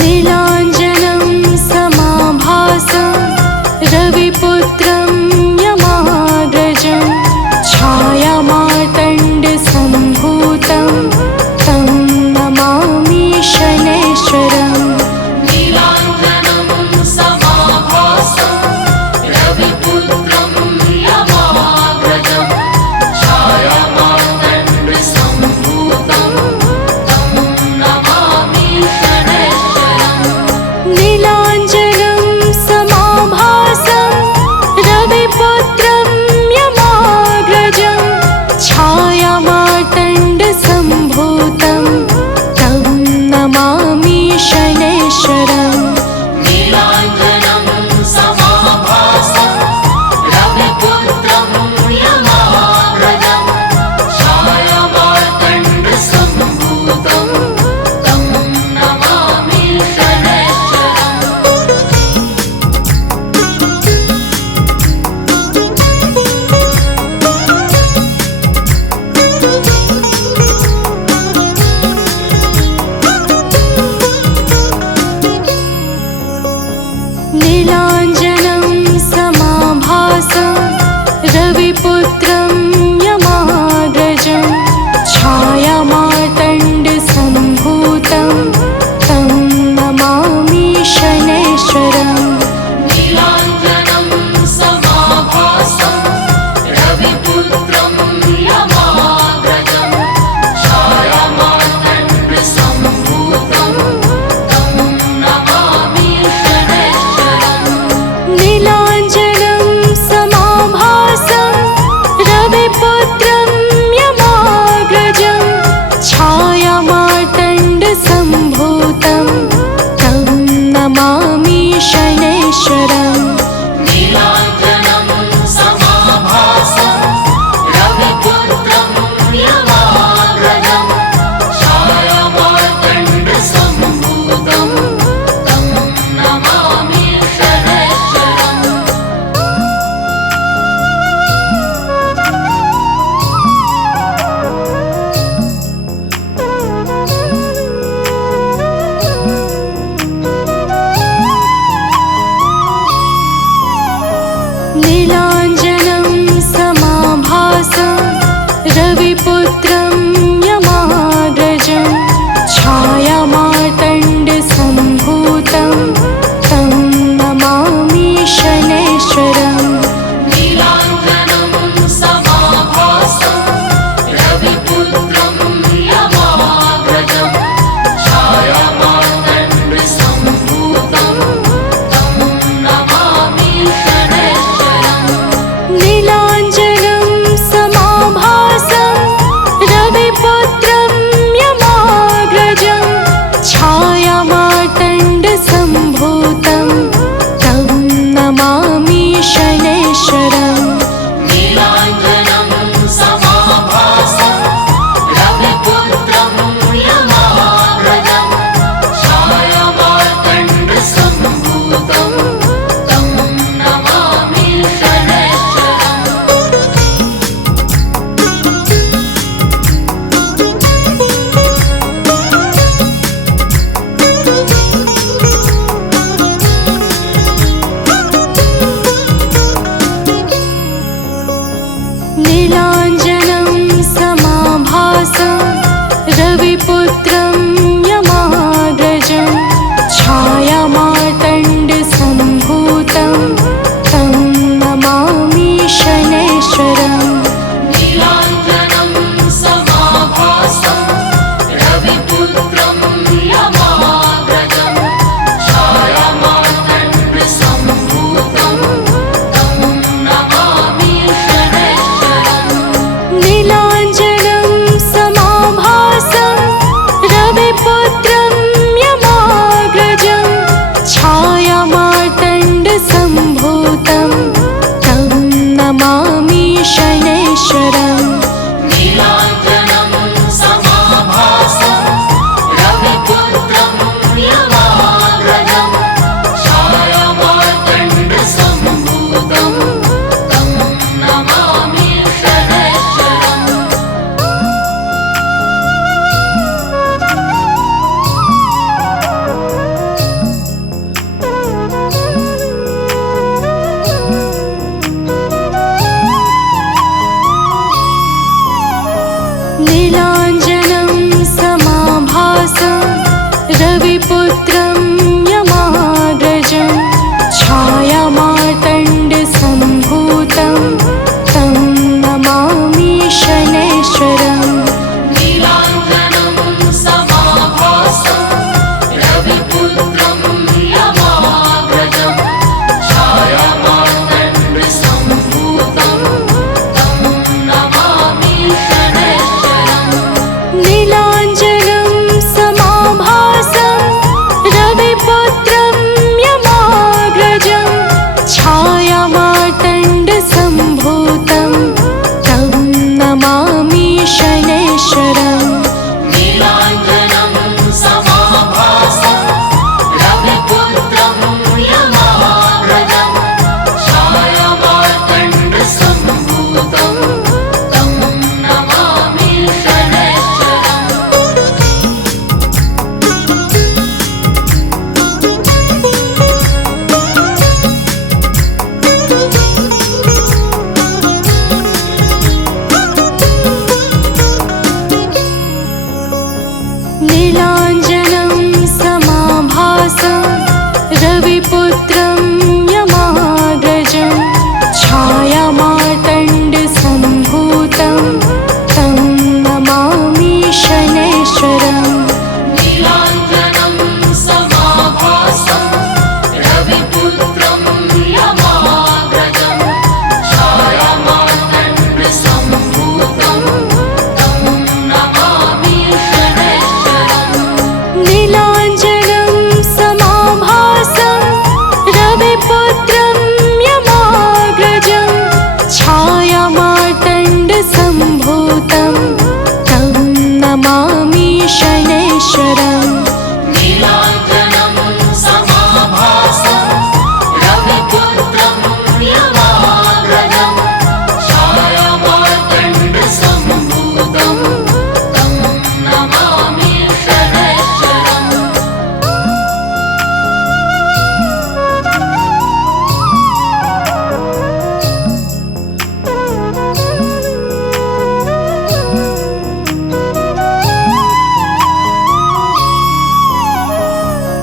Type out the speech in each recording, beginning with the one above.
नीलाञ्जनं समाभासं रविपुत्रं यमाग्रजं छायामार्तण्डसम्भूतं तं नमामि शनैश्वरम्। नीलाञ्जनं समाभासं रविपुत्रं यमाग्रजं छायामार्तण्डसम्भूतं तं नमामि शनैश्वरम्।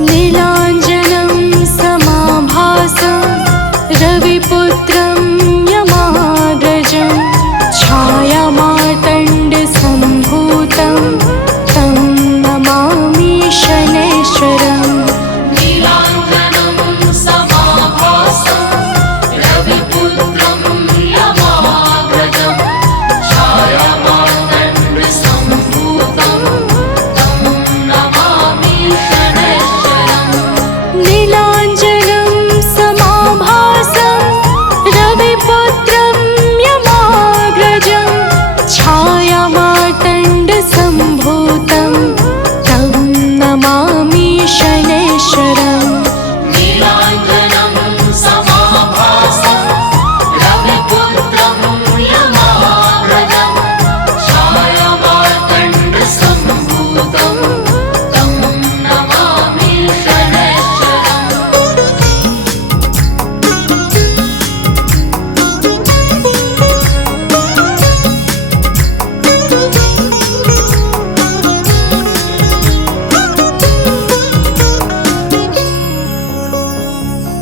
नीलाञ्जनं समाभासं रविपुत्रं यमाग्रजं छायामार्तण्डसम्भूतं तं नमामि शनैश्वरम् नीलाञ्जनं समाभासं रविपुत्रं यमाग्रजं छायामार्तण्डसम्भूतं तं नमामि शनैश्वरम् नीलाञ्जनं समाभासं रविपुत्रं यमाग्रजं छायामार्तण्डसम्भूतं तं नमामि शनैश्वरम् नीलाञ्जनं समाभासं रविपुत्रं यमाग्रजं छायामार्तण्डसम्भूतं तं नमामि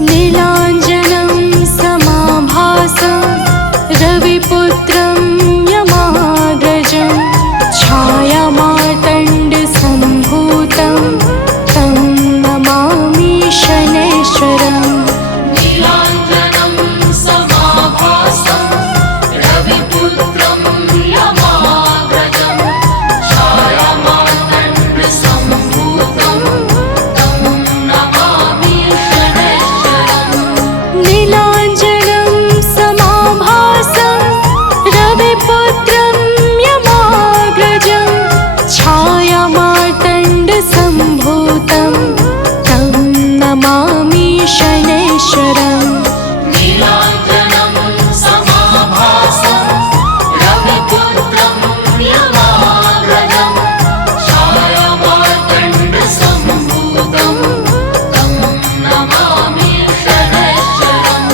नीलाञ्जनं समाभासं रविपुत्रं यमाग्रजं छायामार्तण्डसम्भूतं तं नमामि शनैश्वरम् नीलाञ्जनं समाभासं रविपुत्रं यमाग्रजं छायामार्तण्डसम्भूतं तं नमामि शनैश्वरम् नीलाञ्जनं समाभासं रविपुत्रं यमाग्रजं छायामार्तण्डसम्भूतं तं नमामि शनैश्वरम् नीलाञ्जनं समाभासं रविपुत्रं यमाग्रजं छायामार्तण्डसम्भूतं तं नमामि शनैश्वरम्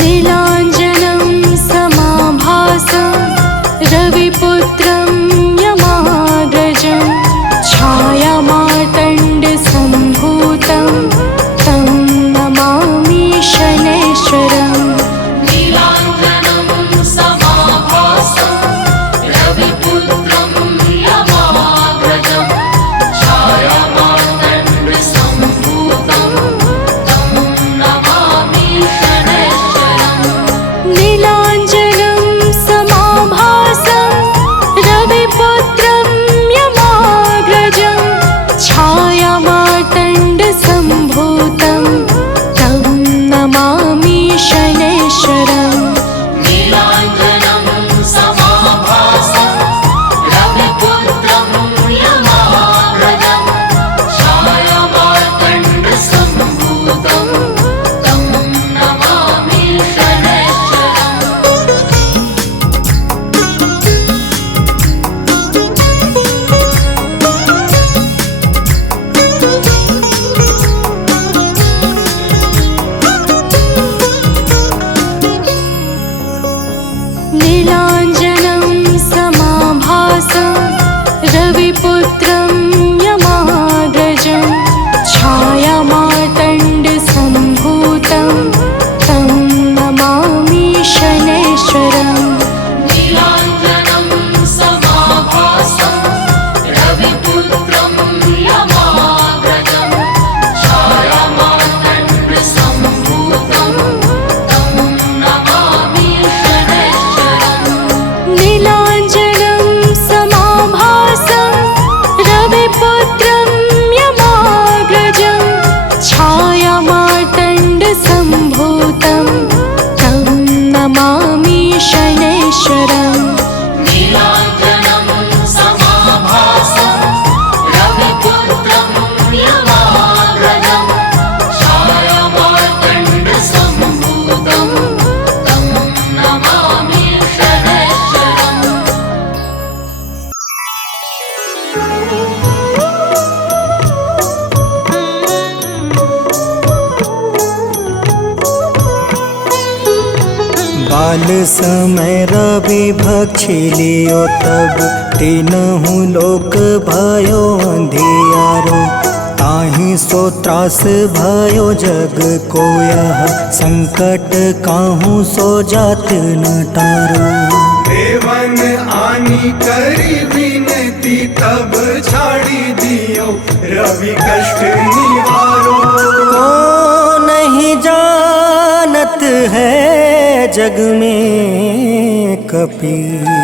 नीलाञ्जनं समाभासं रविपुत्रं यमाग्रजं छायामार्तण्डसम्भूतं तं नमामि शनैश्वरम् नीलाञ्जनं समाभासं रविपुत्रं यमाग्रजं छायामार्तण्डसम्भूतं तं नमामि शनैश्वरम् नीलाञ्जनं समाभासं रविपुत्रं यमाग्रजं छायामार्तण्डसम्भूतं तं नमामि शनैश्वरम् नीलाञ्जनं समाभासं रविपुत्रं यमाग्रजं छायामार्तण्डसम्भूतं तं नमामि शनैश्वरम् नीलाञ्जनं समाभासं रविपुत्रं यमाग्रजं छायामार्तण्डसम्भूतं तं नमामि शनैश्वरम् नीलाञ्जनं समाभासं रविपुत्रं यमाग्रजं काल समय रवि भक्षी लियो तब तीनहु लोक भयो अंधियारो। ताहि सो त्रास भयो जग को यह संकट काहू सो जात न टारो। देवन आनी करी विनती तब छाड़ी दियो रवि कष्ट निवारो। को नहीं जानत है जग में कपि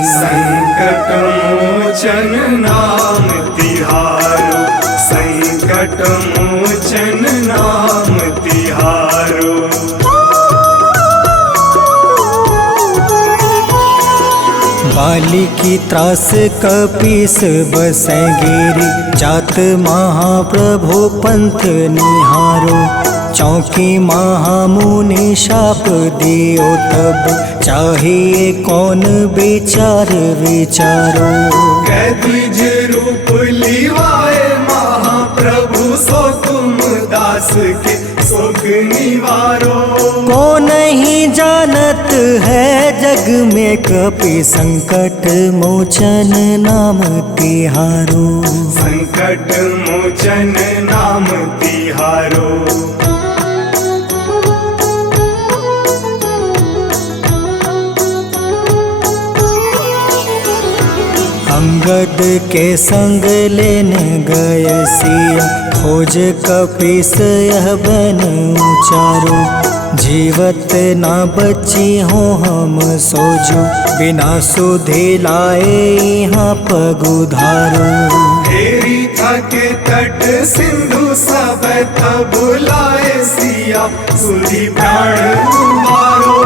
संकट मोचन नाम तिहारो। संकट मोचन नाम तिहारो। बाली की त्रास कपीस बसै गिरी। जात महाप्रभु पंथ निहारो। चौकी महामुनि शाप दियो तब चाहिए कौन विचार विचारो। कैदिज रूप लिवाए महाप्रभु सो तुम दास के सुख निवारो। को नहीं जानत है जग में कपि संकट मोचन नाम तिहारो। संकट मोचन नाम तिहारो। अंगद के संग लेने गए सिया। खोज कपीस यह बन उचारो। जीवत ना बची हो हम सोजो। बिना सुधि लाए यहाँ पगुधारो। हेरी थके तट सिंधु सब तब लाए सिया। सुधि प्राण तुम्हारो।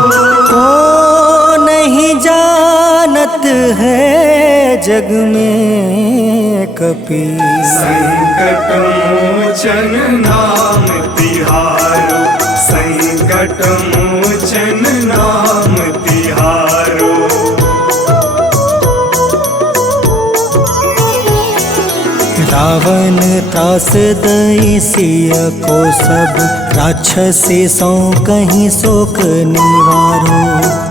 को नहीं जानत है जग में कपि संकट मोचन नाम तिहारो। संकट मोचन नाम तिहारो। रावण त्रास दई सिया को सब। राक्षसी सो कहीं शोक निवारो।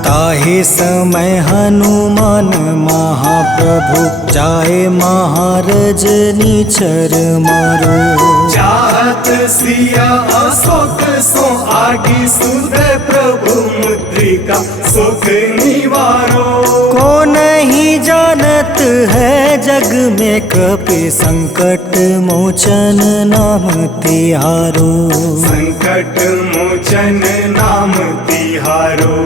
ताहि समय हनुमान महाप्रभु जाए महारज नीचर मारो। चाहत सिया अशोक सो आगी सुदय प्रभु मुद्रिका सुख निवारो। को नहीं जानत है जग में कपि संकट मोचन नाम तिहारो। संकट मोचन नाम तिहारो।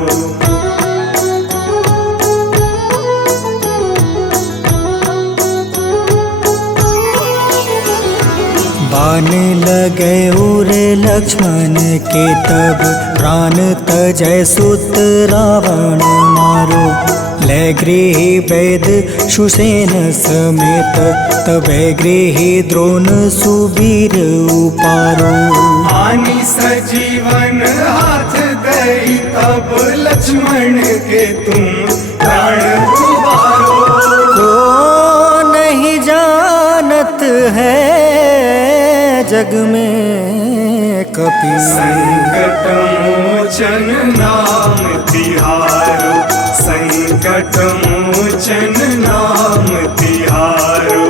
बाण लगे उरे लक्ष्मण के तब प्राण तजय सुत रावण मारो। ले गृही वैद सुसेन समेत तबे गृही द्रोण सुबीर उपारो। आनी सजीवन हाथ दई तब लक्ष्मण के तुम प्राण उबारो। को नहीं जानत है जग में कपि संकट मोचन नाम तिहारो। संकट मोचन नाम तिहारो।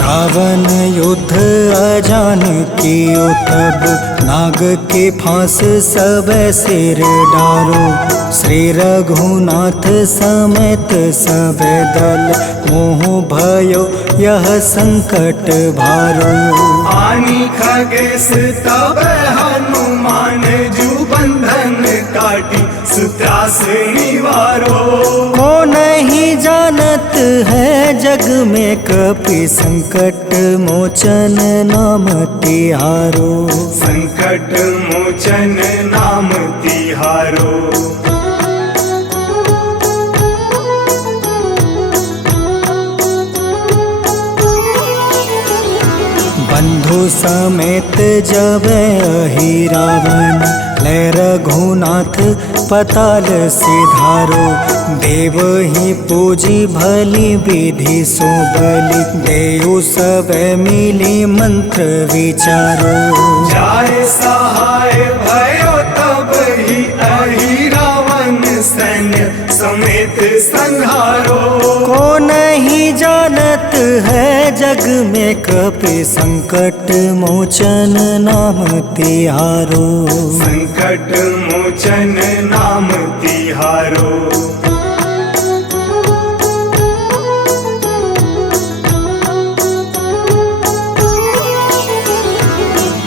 रावण युद्ध अजान कियो तब नाग के फांस सब सिर डारो। श्री रघुनाथ समेत सब दल मोह भयो यह संकट भारो। आनी खगेश तब हनुमान जू बंधन काटी सुत्रास निवारो। को नहीं जानत है जग में कपि संकट मोचन नाम तिहारो। संकट मोचन नाम तिहारो। बंधु समेत जब अहि रावण ले रघुनाथ पताल सिधारो। देव ही पूजी भली विधि सो बलि, देव सब मिली मंत्र विचारो। जाय सहाय भयो तब ही अहि रावण सैन्य समेत संहारो। को नहीं जानत है जग में कपि संकट मोचन नाम तिहारो। संकट मोचन नाम तिहारो।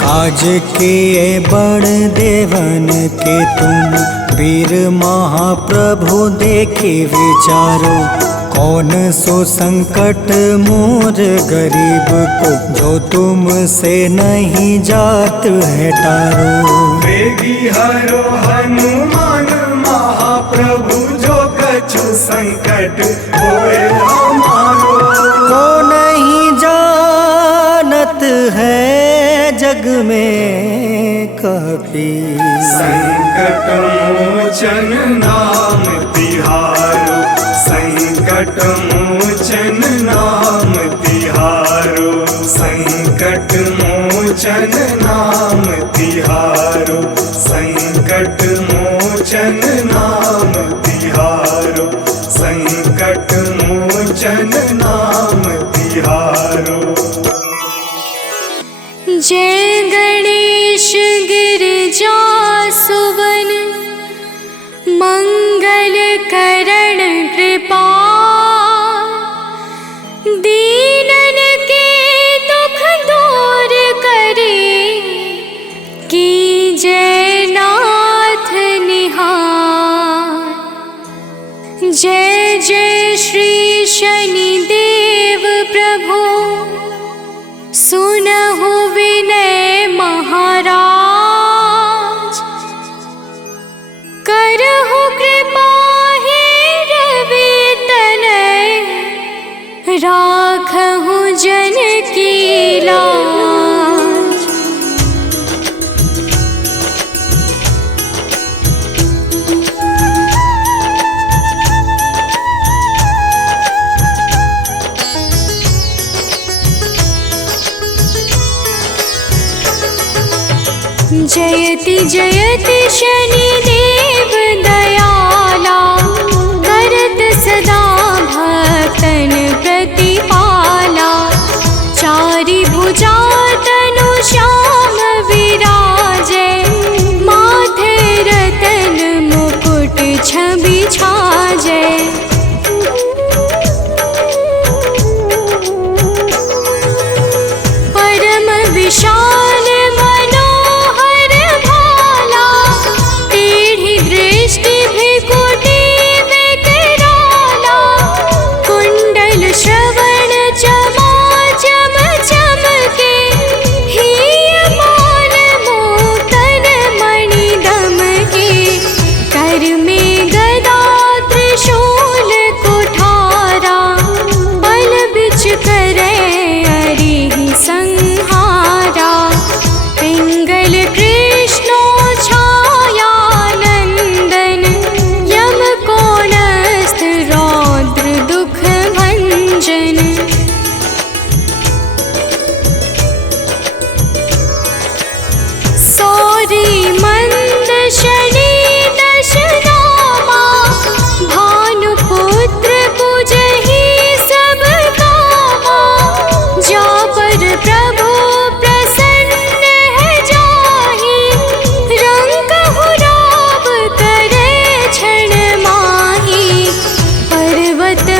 काज किए बड़ देवन के तुम, वीर महाप्रभु देखी विचारो। कौन सो संकट मोर गरीब को, जो तुमसे नहीं जात है टारो। वेगी हरो हनुमान महाप्रभु, जो कछु संकट होए हमारो। को नहीं जानत है जग में कपि, संकट मोचन नाम तिहारो। संकट मोचन नाम तिहारो। संकट मोचन नाम तिहारो। संकट मोचन नाम तिहारो। संकट मोचन नाम तिहारो। जय गणेश गिरिजा सुवन, मंगल करण कृपा। दीनन के दुख दूर करे, की जय नाथ निहार। जय जय श्री शनिदेव प्रभु, सुनहु विनय महाराज। करहु कृपा हे रवि तनय, राखहु जन की लाज। जयति जयति शनिदेव दयाला, करत सदा भक्तन प्रतिपाला। चारि भुजा तनु श्याम विराजे, माथे रतन मुकुट छवि छाजे। परम विशाल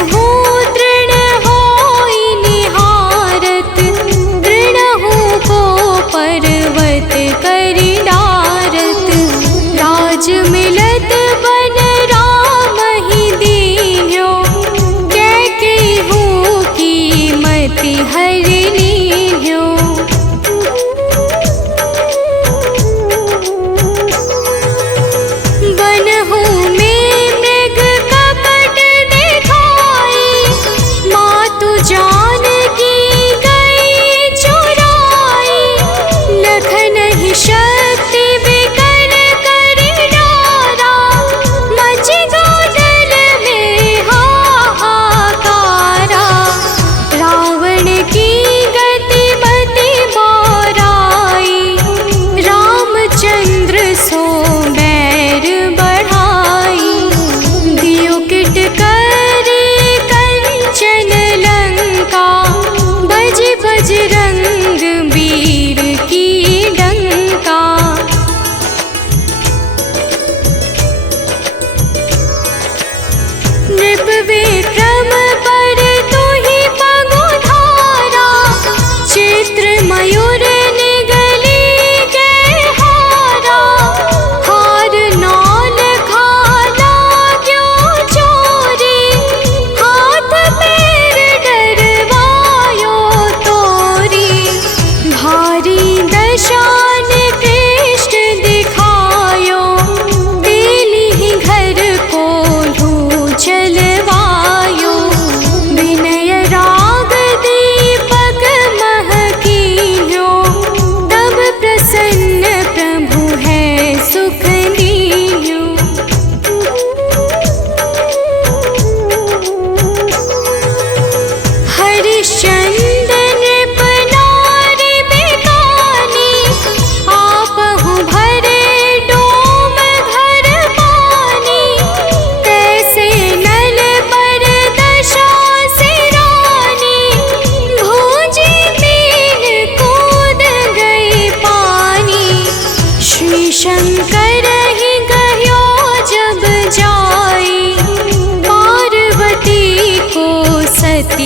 हो तृण हो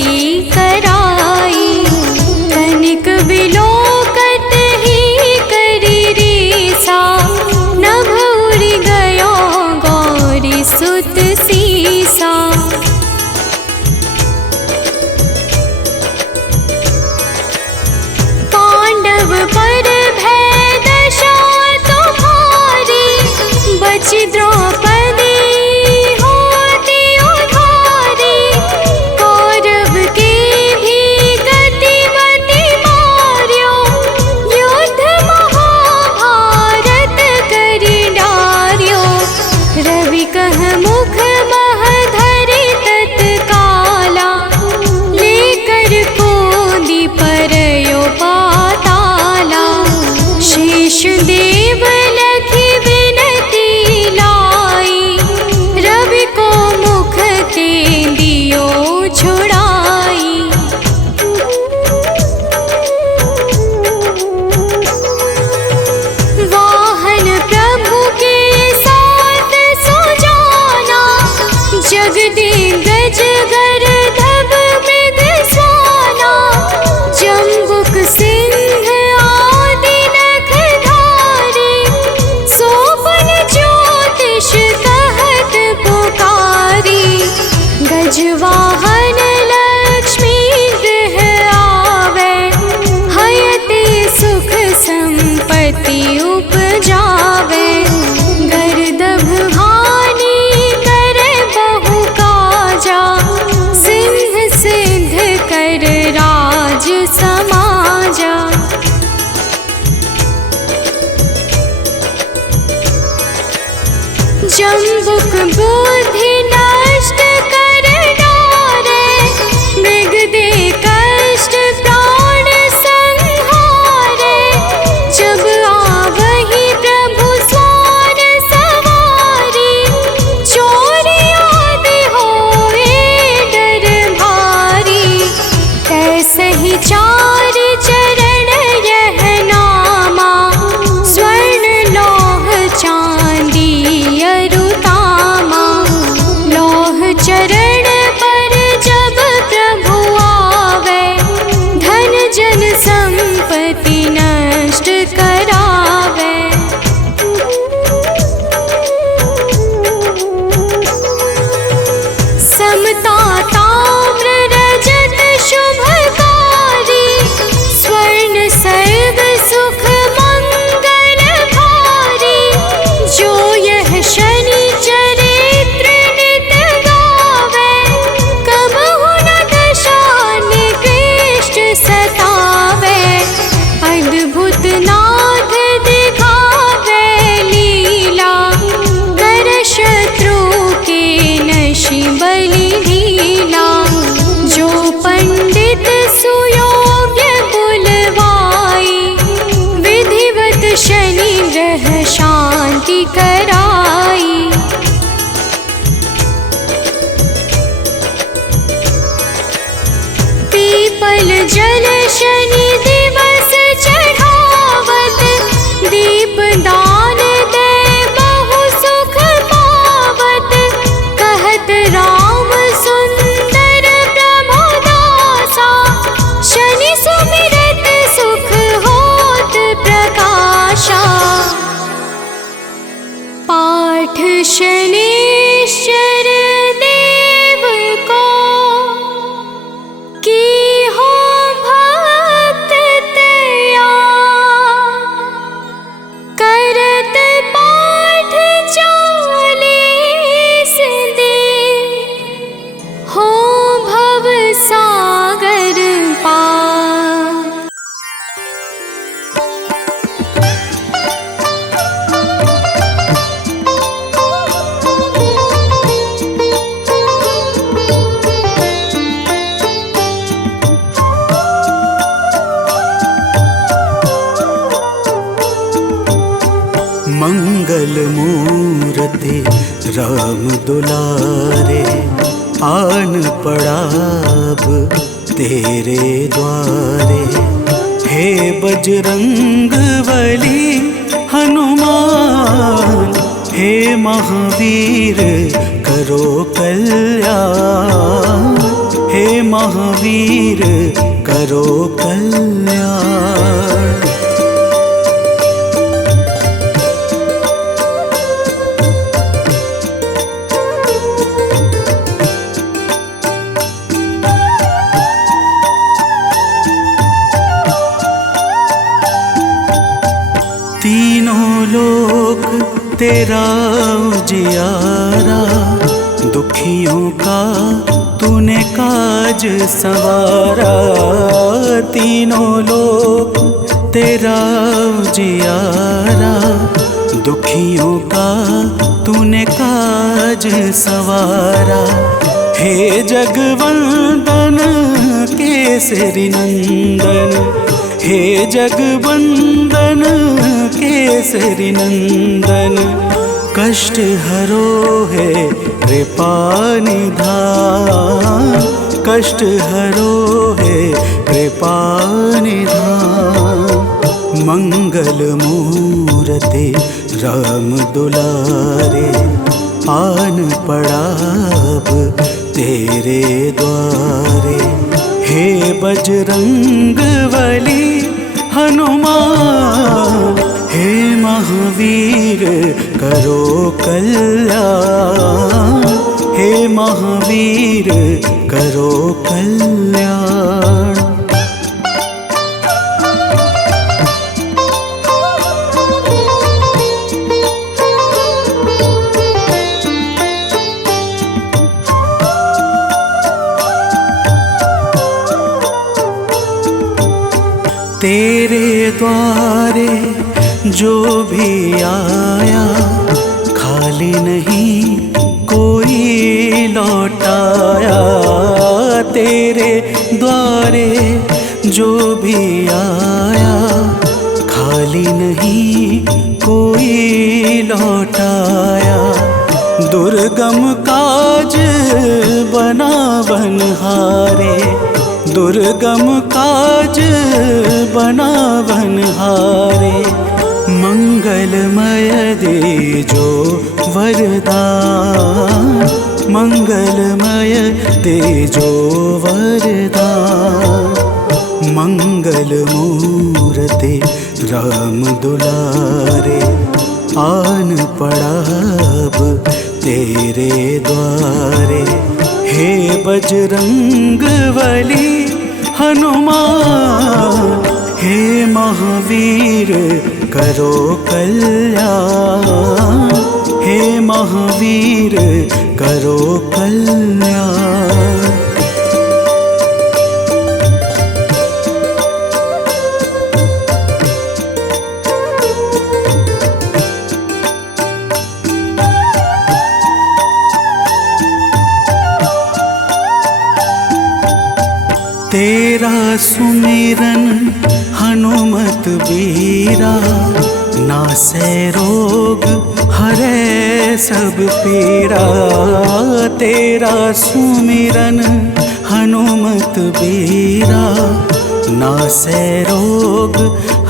सही कराई। तनिक बिलोकत ही करी रीसा, नभ उड़ गयो गौरी सुत सीसा। पांडव पर भय दशा तुम्हारी, बची द्रौपदी होती उधारी। कौरव के भी गतिमति मार्यो, युद्ध महाभारत करी डार्यो। रवि कह मुख मह धरि तत्काला, लेकर कोंदी परयो पाताला। शेष देव लखी विनती लाई, रवि को मुख ते दियो छुड़ाई। वाहन प्रभु के साथ सुजाना, जगदिग्गज गर्दभ मृग स्वाना। जम्बुक सिंह आदि नखधारी, सोपन ज्योतिष कहत पुकारी। गजवाहन लक्ष्मी गृह आवे, हयते सुख संपत्ति उपजावे। गर्दभ हानि करे बहु काजा, सिंह सिद्ध कर राज समाजा। जम्बुक बुद्धि नष्ट कर डारे, मृग दे कष्ट प्राण संहारे। जब आवहि प्रभु स्वार सवारी, चोरी आदि होए डर भारी। कैसे ही चार चरण यह नामा, स्वर्ण लौह चांदी अरुतामा। लौह चरण पर जब प्रभु आवे, धन जन संपत्ति नष्ट करावे। समता ताम्र रजत शुभकारी, स्वर्ण सर्व सुख मंगल भारी। जो यह शनि चरित्र नित गावे, कबहु न दशा निकृष्ट सतावे। अद्भुत नाथ दिखावे लीला, कर शत्रु के नशि बलि ढीला। जो पंडित सुयोग्य बुलवाई, विधिवत शनि ग्रह शांति कराई। पीपल जल शनि दिवस चढ़ावत, दीप दान दे बहु सुख पावत। कहत राम सुंदर प्रभुदासा, शनि सुमिरत सुख होत प्रकाशा। पाठ शनिश्चर देव को, की हो भक्त तया। करत पाठ 40 दिन, हो भव सागर पार। मंगल मूर्ति राम दुलारे, आन पड़ा अब तेरे द्वारे। हे बजरंग बली हनुमान, हे महावीर करो कल्याण। हे महावीर करो कल्याण। तीनों लोक तेरा उजियारा, दुखियों का तूने काज सवारा। तीनों लोक तेरा उजियारा, दुखियों का तूने काज सवारा। हे जगवंदन केसरी नंदन, हे जगवंदन केसरी नंदन, कष्ट हरो है कृपा निधान, कष्ट हरो है कृपा निधान। मंगल मूर्ति राम दुलारे, आन पड़ा अब तेरे द्वारे। हे बजरंग बली हनुमान, हे महावीर करो कल्याण, हे महावीर करो कल्याण। तेरे द्वारे जो भी आया, खाली नहीं कोई लौटाया। तेरे द्वारे जो भी आया, खाली नहीं कोई लौटाया। दुर्गम काज बना बनहारे, दुर्गम काज बना बनहारे। मंगलमय दे जो वरदान, मंगलमय दे जो वरदान। मंगल मूर्ति राम दुलारे, आन पड़ा अब तेरे द्वारे। हे बजरंग बली हनुमान, हे महावीर करो कल्याण, हे महावीर करो कल्याण। तेरा सुमिरन हनुमत बीरा, नासै रोग हरै सब पीरा। तेरा सुमिरन हनुमत बीरा, नासै रोग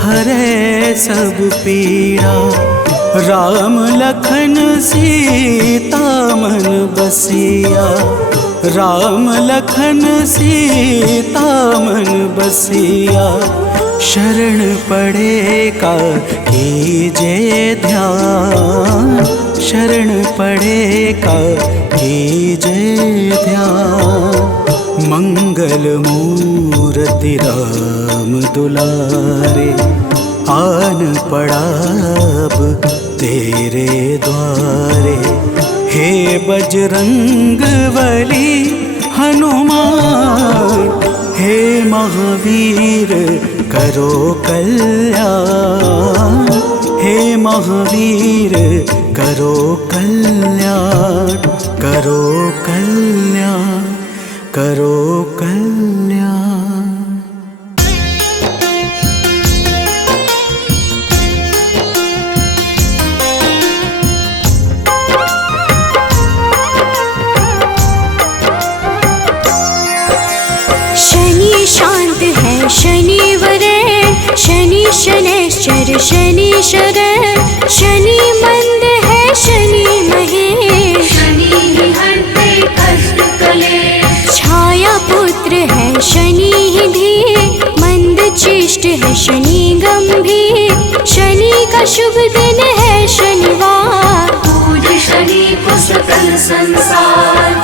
हरै सब पीरा। राम लखन सीता मन बसिया, राम लखन सीता मन बसिया। शरण पड़े का कीजे ध्यान, शरण पड़े का कीजे ध्यान। मंगल मूर्ति राम दुलारे, आन पड़ा अब तेरे द्वारे। हे बजरंग बली हनुमान, हे महावीर करो कल्याण, हे महावीर करो कल्याण, करो कल्याण, करो कल्याण। शांत है शनिवरे, शनि शनैश्चर शनि शरण। शनि मंद है शनि महेश, शनि हरते कष्ट कलेश। छाया पुत्र श्रेष्ठ है शनि गंभीर, शनि का शुभ दिन है शनिवार। पूज शनि को सकल संसार।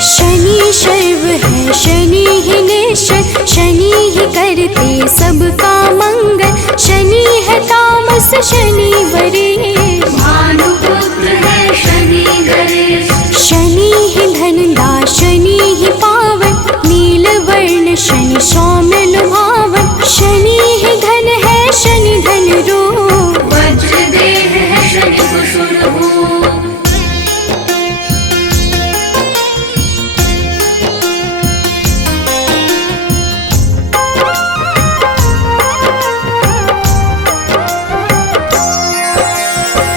शनि शर्व है शनि ही निश्चय, शनि ही करते सबका मंगल। शनि है तामस शनि वरेश, भानुपुत्र है शनि गणेश। शनि ही धनदा शनि ही पावन, नील वर्ण शनि सौम्य लुभावन। शनि ही धन है शनि धन रूप, वज्र देह है शनि कुशल भूप।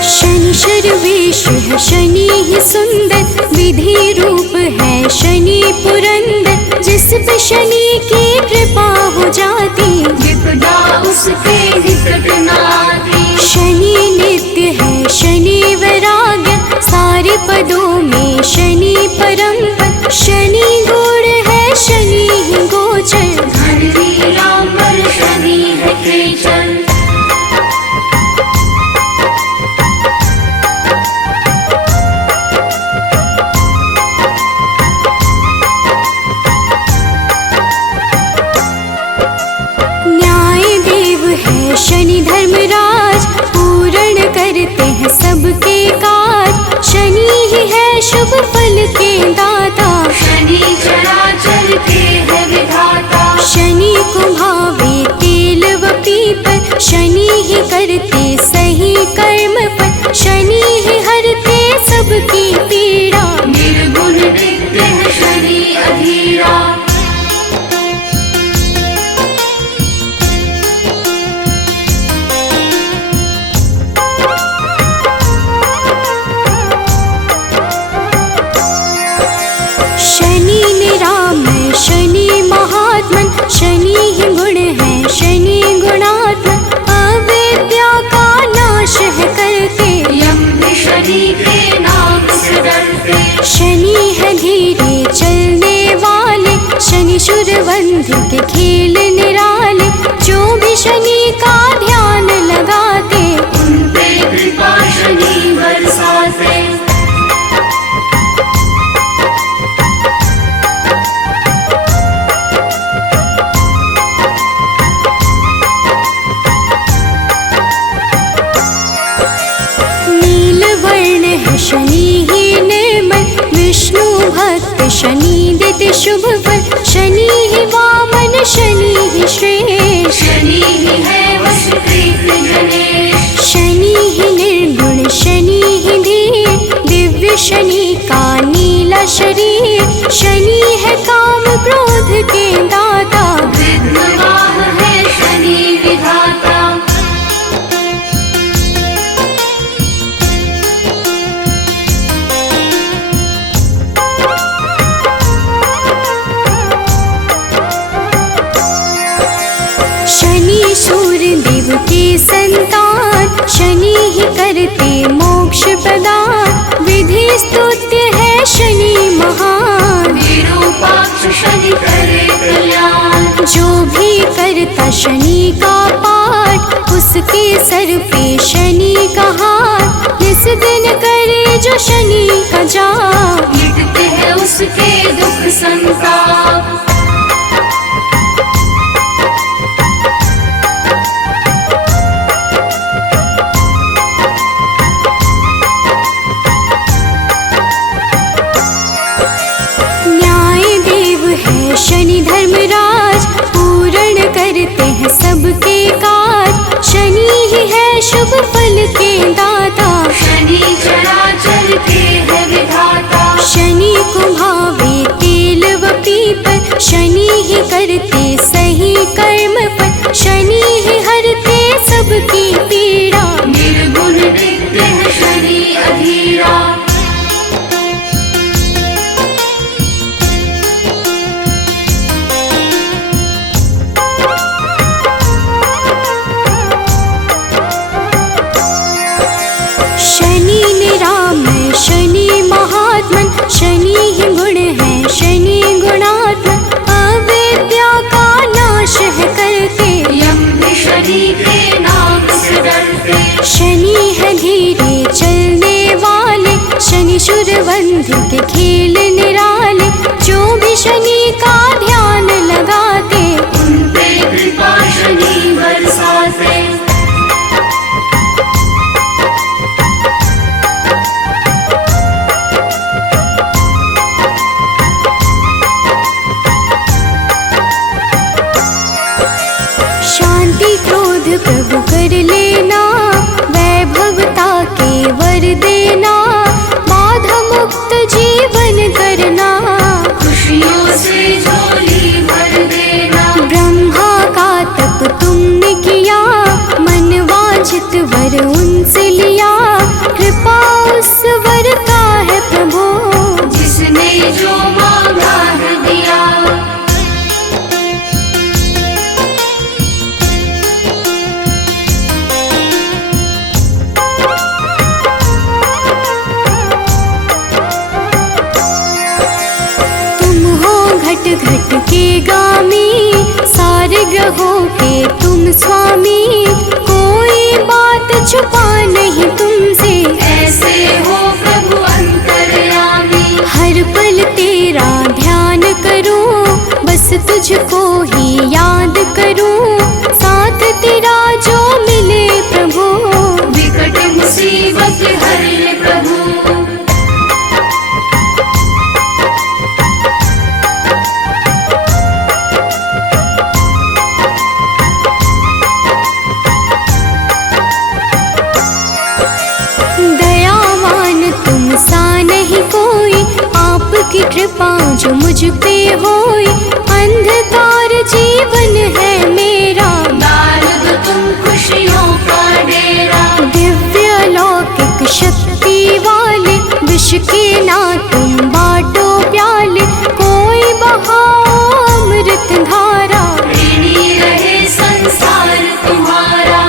शनि शर्वेश है शनि ही सुंदर, विधि रूप है शनि पुरंदर। जिस पे शनि की कृपा हो जाती, विपदा उसके निकट न आती। शनि नित्य है शनि वैराग्य, सारे पदों में शनि परम पद। शनि गुण है शनि ही गोचर, धन नीलांबर शनि है केचन। न्याय देव है शनि धर्मराज, पूर्ण करते हैं सबके काज। शनि ही है शुभ फल के दाता, शनि चराचर के है विधाता। शनि को भावे तेल व पीपल, शनि ही करते सही कर्म पर। शनि ही हरते सबकी पीड़ा, निर्गुण नित्य है शनि अधीरा। शनि निरामय शनि महात्मन, शनि ही गुण है शनि गुणात्मन। अविद्या का नाश है करते, यम भी शनि के नाम से डरते। शनि है धीरे चलने वाले, शनि शूरवंध के खेल निराले। जो भी शनि का ध्यान लगाते, उन पे कृपा शनि बरसाते। नील वर्ण है शनि ही निर्मल, विष्णु भक्त शनि देते शुभ फल। शनि ही वामन शनि ही श्रेष्ठ, शनि ही है वशकृत गणेश। शनि ही निर्गुण शनि ही धीर, दिव्य शनि का नीला शरीर। शनि है काम क्रोध के दाता, विघ्नवाह है शनि विधाता। शनि सूर्य देव के संतान, शनि ही करते मोक्ष प्रदान। विधि स्तुत्य है शनि महान, विरूपाक्ष शनि करे कल्याण। जो भी करता शनि का पाठ, उसके सर पे शनि का हाथ। जिस दिन करे जो शनि का जाप, मिटते हैं उसके दुख संताप। न्याय देव है शनि धर्मराज, पूर्ण करते हैं सबके काज। शनि ही है शुभ फल के दाता, शनि चराचर के है विधाता। शनि को भावे तेल व पीपल। शनि के नाम से डरते। शनि है धीरे चलने वाले, शनिशुर बंध के खेल निराले, जो भी शनि का ध्यान लगाते उन पे कृपा शनि बरसाते। शांति क्रोध प्रभु कर लेना, वैभवता के वर देना, बाधा मुक्त जीवन करना, खुशियों से झोली भर देना। ब्रह्मा का तप तुमने किया, मन वांछित वर उनसे लिया, कृपा उस वर का है प्रभु, जिसने जो मांगा है दिया। तुम हो घट घट के गामी, सारे ग्रहों के तुम स्वामी, कोई बात छुपा नहीं तुमसे, ऐसे हो प्रभु अंतर्यामी। हर पल तेरा ध्यान करूं, बस तुझको ही याद करूं, साथ तेरा जो मिले प्रभु, विकट मुसीबत हर ले प्रभु। दयावान तुम सा नहीं कोई, आपकी कृपा जो मुझ पे होई, अंधकार जीवन है मेरा, डाल दो तुम खुशियों का डेरा। दिव्य लौकिक शक्ति वाले, विष के ना तुम बाटो प्याले, कोई बहाओ अमृत धारा, ऋणी रहे संसार तुम्हारा।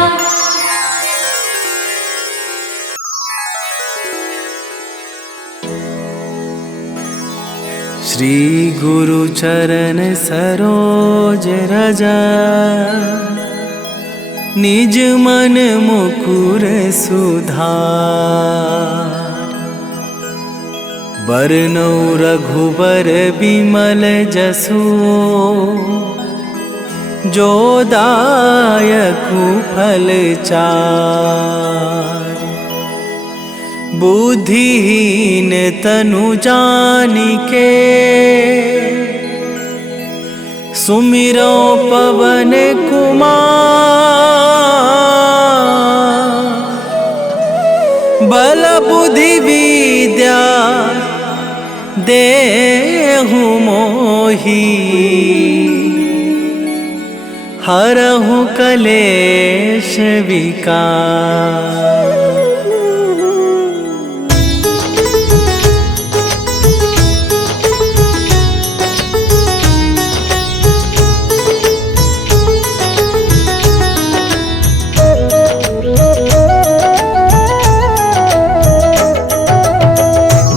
श्री गुरु चरण सरोज रज, निज मन मुकुर सुधार, बरनौ रघुबर बिमल जसु, जो दायकु फल चार, बुद्धिहीन तनु जानिके, सुमिरो पवन कुमार, बल बुद्धि विद्या देहु मोहि, हरहु कलेश विकार।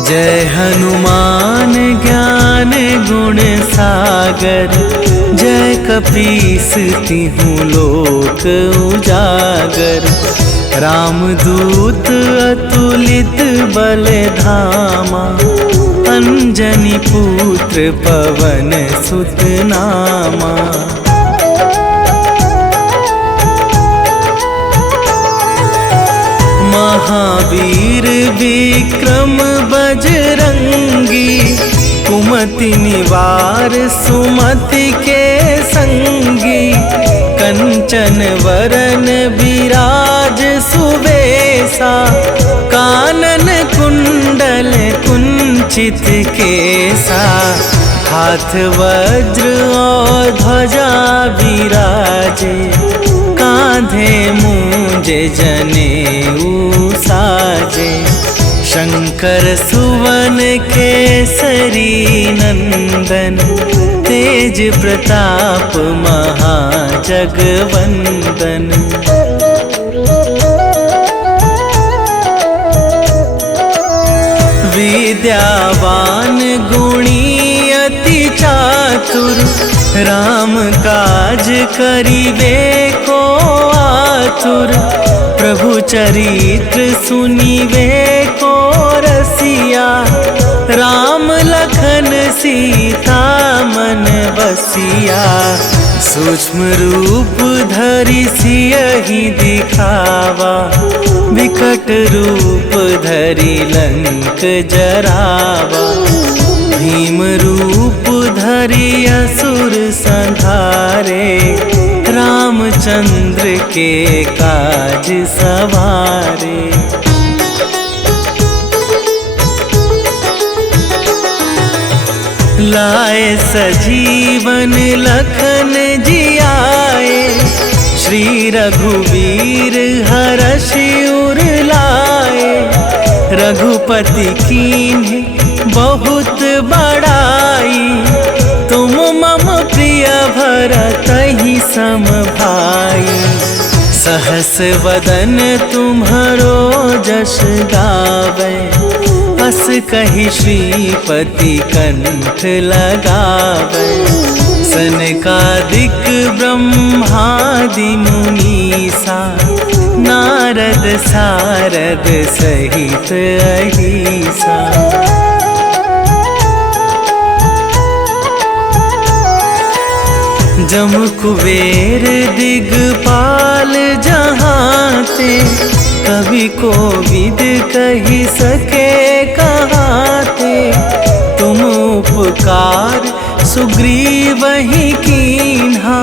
जय हनुमान ज्ञान गुण सागर, जय कपीस तिहु लोक उजागर, रामदूत अतुलित बल धामा, अंजनी पुत्र पवन सुत नामा। महावीर विक्रम बजरंगी, कुमति निवार सुमति के संगी, कंचन वरन विराज सुवेशा, कानन कुंडल कुंचित केसा, हाथ वज्र और ध्वजा विराजे, कांधे मूंज जनेऊ साजे, शंकर सुवन केसरी नंदन, तेज प्रताप महाजगवंदन। विद्यावान गुणी अति चातुर, राम काज करिवे को आतुर प्रभु चरित्र सुनिवे को रसिया। राम लखन सीता मन बसिया। सूक्ष्म रूप धरि सियहि दिखावा। विकट रूप धरि लंक जरावा। भीम रूप धरि असुर संहारे। रामचंद्र के काज सवारे। लाए सजीवन लखन जियाए। श्री रघुवीर हरषि उर लाए। रघुपति कीन्ह बहुत बड़ाई। तुम मम प्रिय भरतहि सम भाई। सहस वदन तुम्हरो जस गावे। अस कहि श्रीपति कंठ लगावे। सनकादिक ब्रह्मादि मुनीसा। नारद सारद सहित अहिसा। जम कुबेर दिगपाल जहाते। कवि कोविद कहि सके कहाते। तुम उपकार सुग्रीवहि कीन्हा।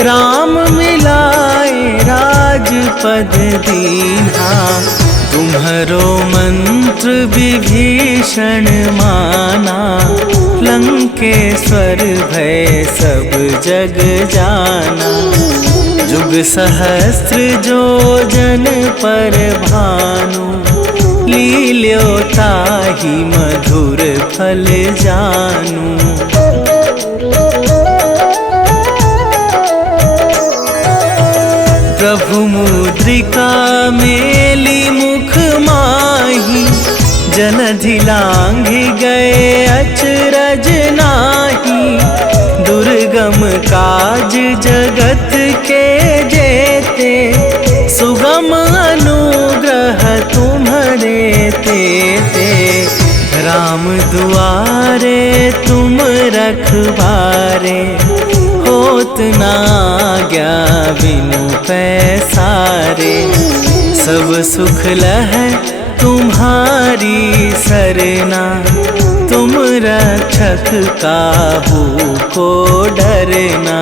राम मिलाए राजपद दीन्हा। तुम्हरो मंत्र विभीषण माना। लंकेश्वर भय सब जग जाना। जुग सहस्त्र जो जन पर भानु। लील्यो ताहि मधुर फल जानू। प्रभु मुद्रिका मेली मुख माही। जलधि लांघि गए अचरज नाही। दुर्गम काज जगत के जेते। सुगम अनुग्रह तुम्हरे तेते। राम दुआरे तुम रखवारे। होत न आज्ञा बिनु पैसारे। सब सुख लहै तुम्हारी सरना। तुम रक्षक काहू को डरना।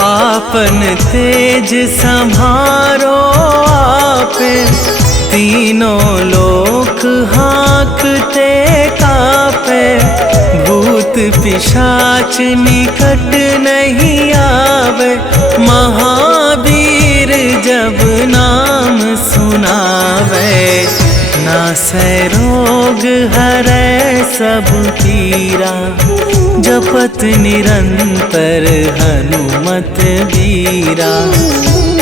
आपन तेज संभारो आपे। तीनों लोक हाँकते कापे। भूत पिशाच निकट नहीं आवे। महावीर जब नाम सुनावे। नासै रोग हरै सब पीरा। जपत निरंतर हनुमत बीरा।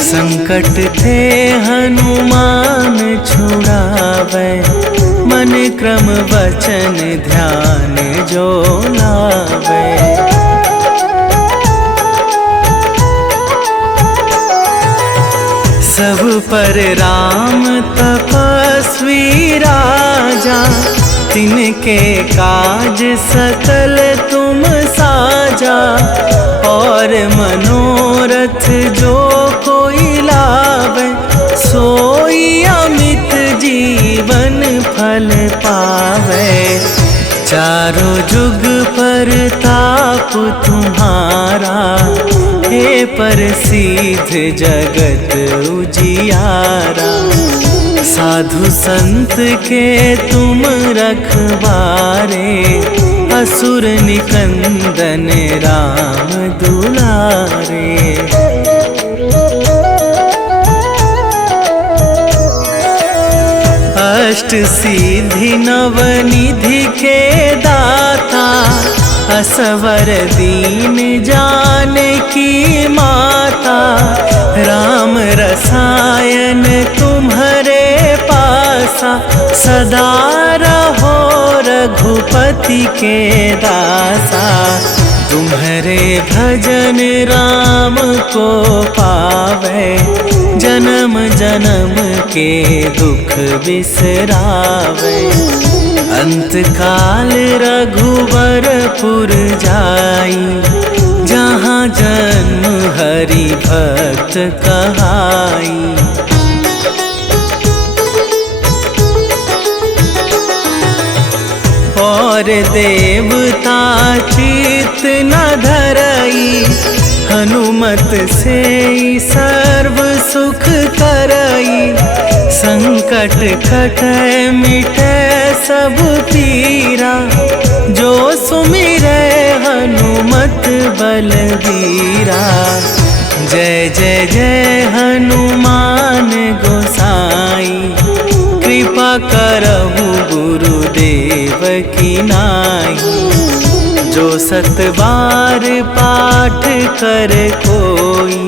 संकट ते हनुमान छुड़ावे। मन क्रम वचन ध्यान जो लावे। सब पर राम तपस्वी राजा। तिनके काज सकल तुम साजा। और मनोरथ जो कोई लावे। सोई अमित जीवन फल पावे। चारों जुग पर ताप तुम्हारा। हे प्रसिद्ध जगत उजियारा। साधु संत के तुम रखवारे। असुर निकंदन राम दुलारे। अष्ट सिद्धि नवनिधि के दाता। असवर दीन जानकी माता। राम रसायन तुम्हरे पासा। सदा रहो रघुपति के दासा। तुम करे भजन राम को पावे, जन्म जन्म के दुख बिसरावे। अंत काल रघुवरपुर जाई, जहाँ जन्म हरि भक्त कहाई। और देवता चित न धरई, हनुमत से सर्व सुख करई। संकट कटै मिटै सब पीरा, जो सुमिरै हनुमत बलबीरा। जय जय जय हनुमान गोसाई, कृपा करहु गुरुदेव की नाई। जो सत बार पाठ कर कोई,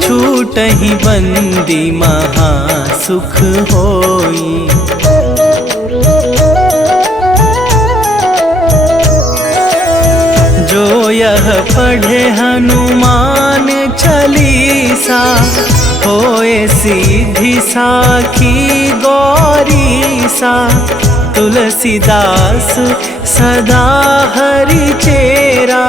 छूटहि बंदी महा सुख होई। जो यह पढ़े हनुमान चालीसा, होए सीधी साखी गौरीसा। तुलसीदास सदा हरि चेरा,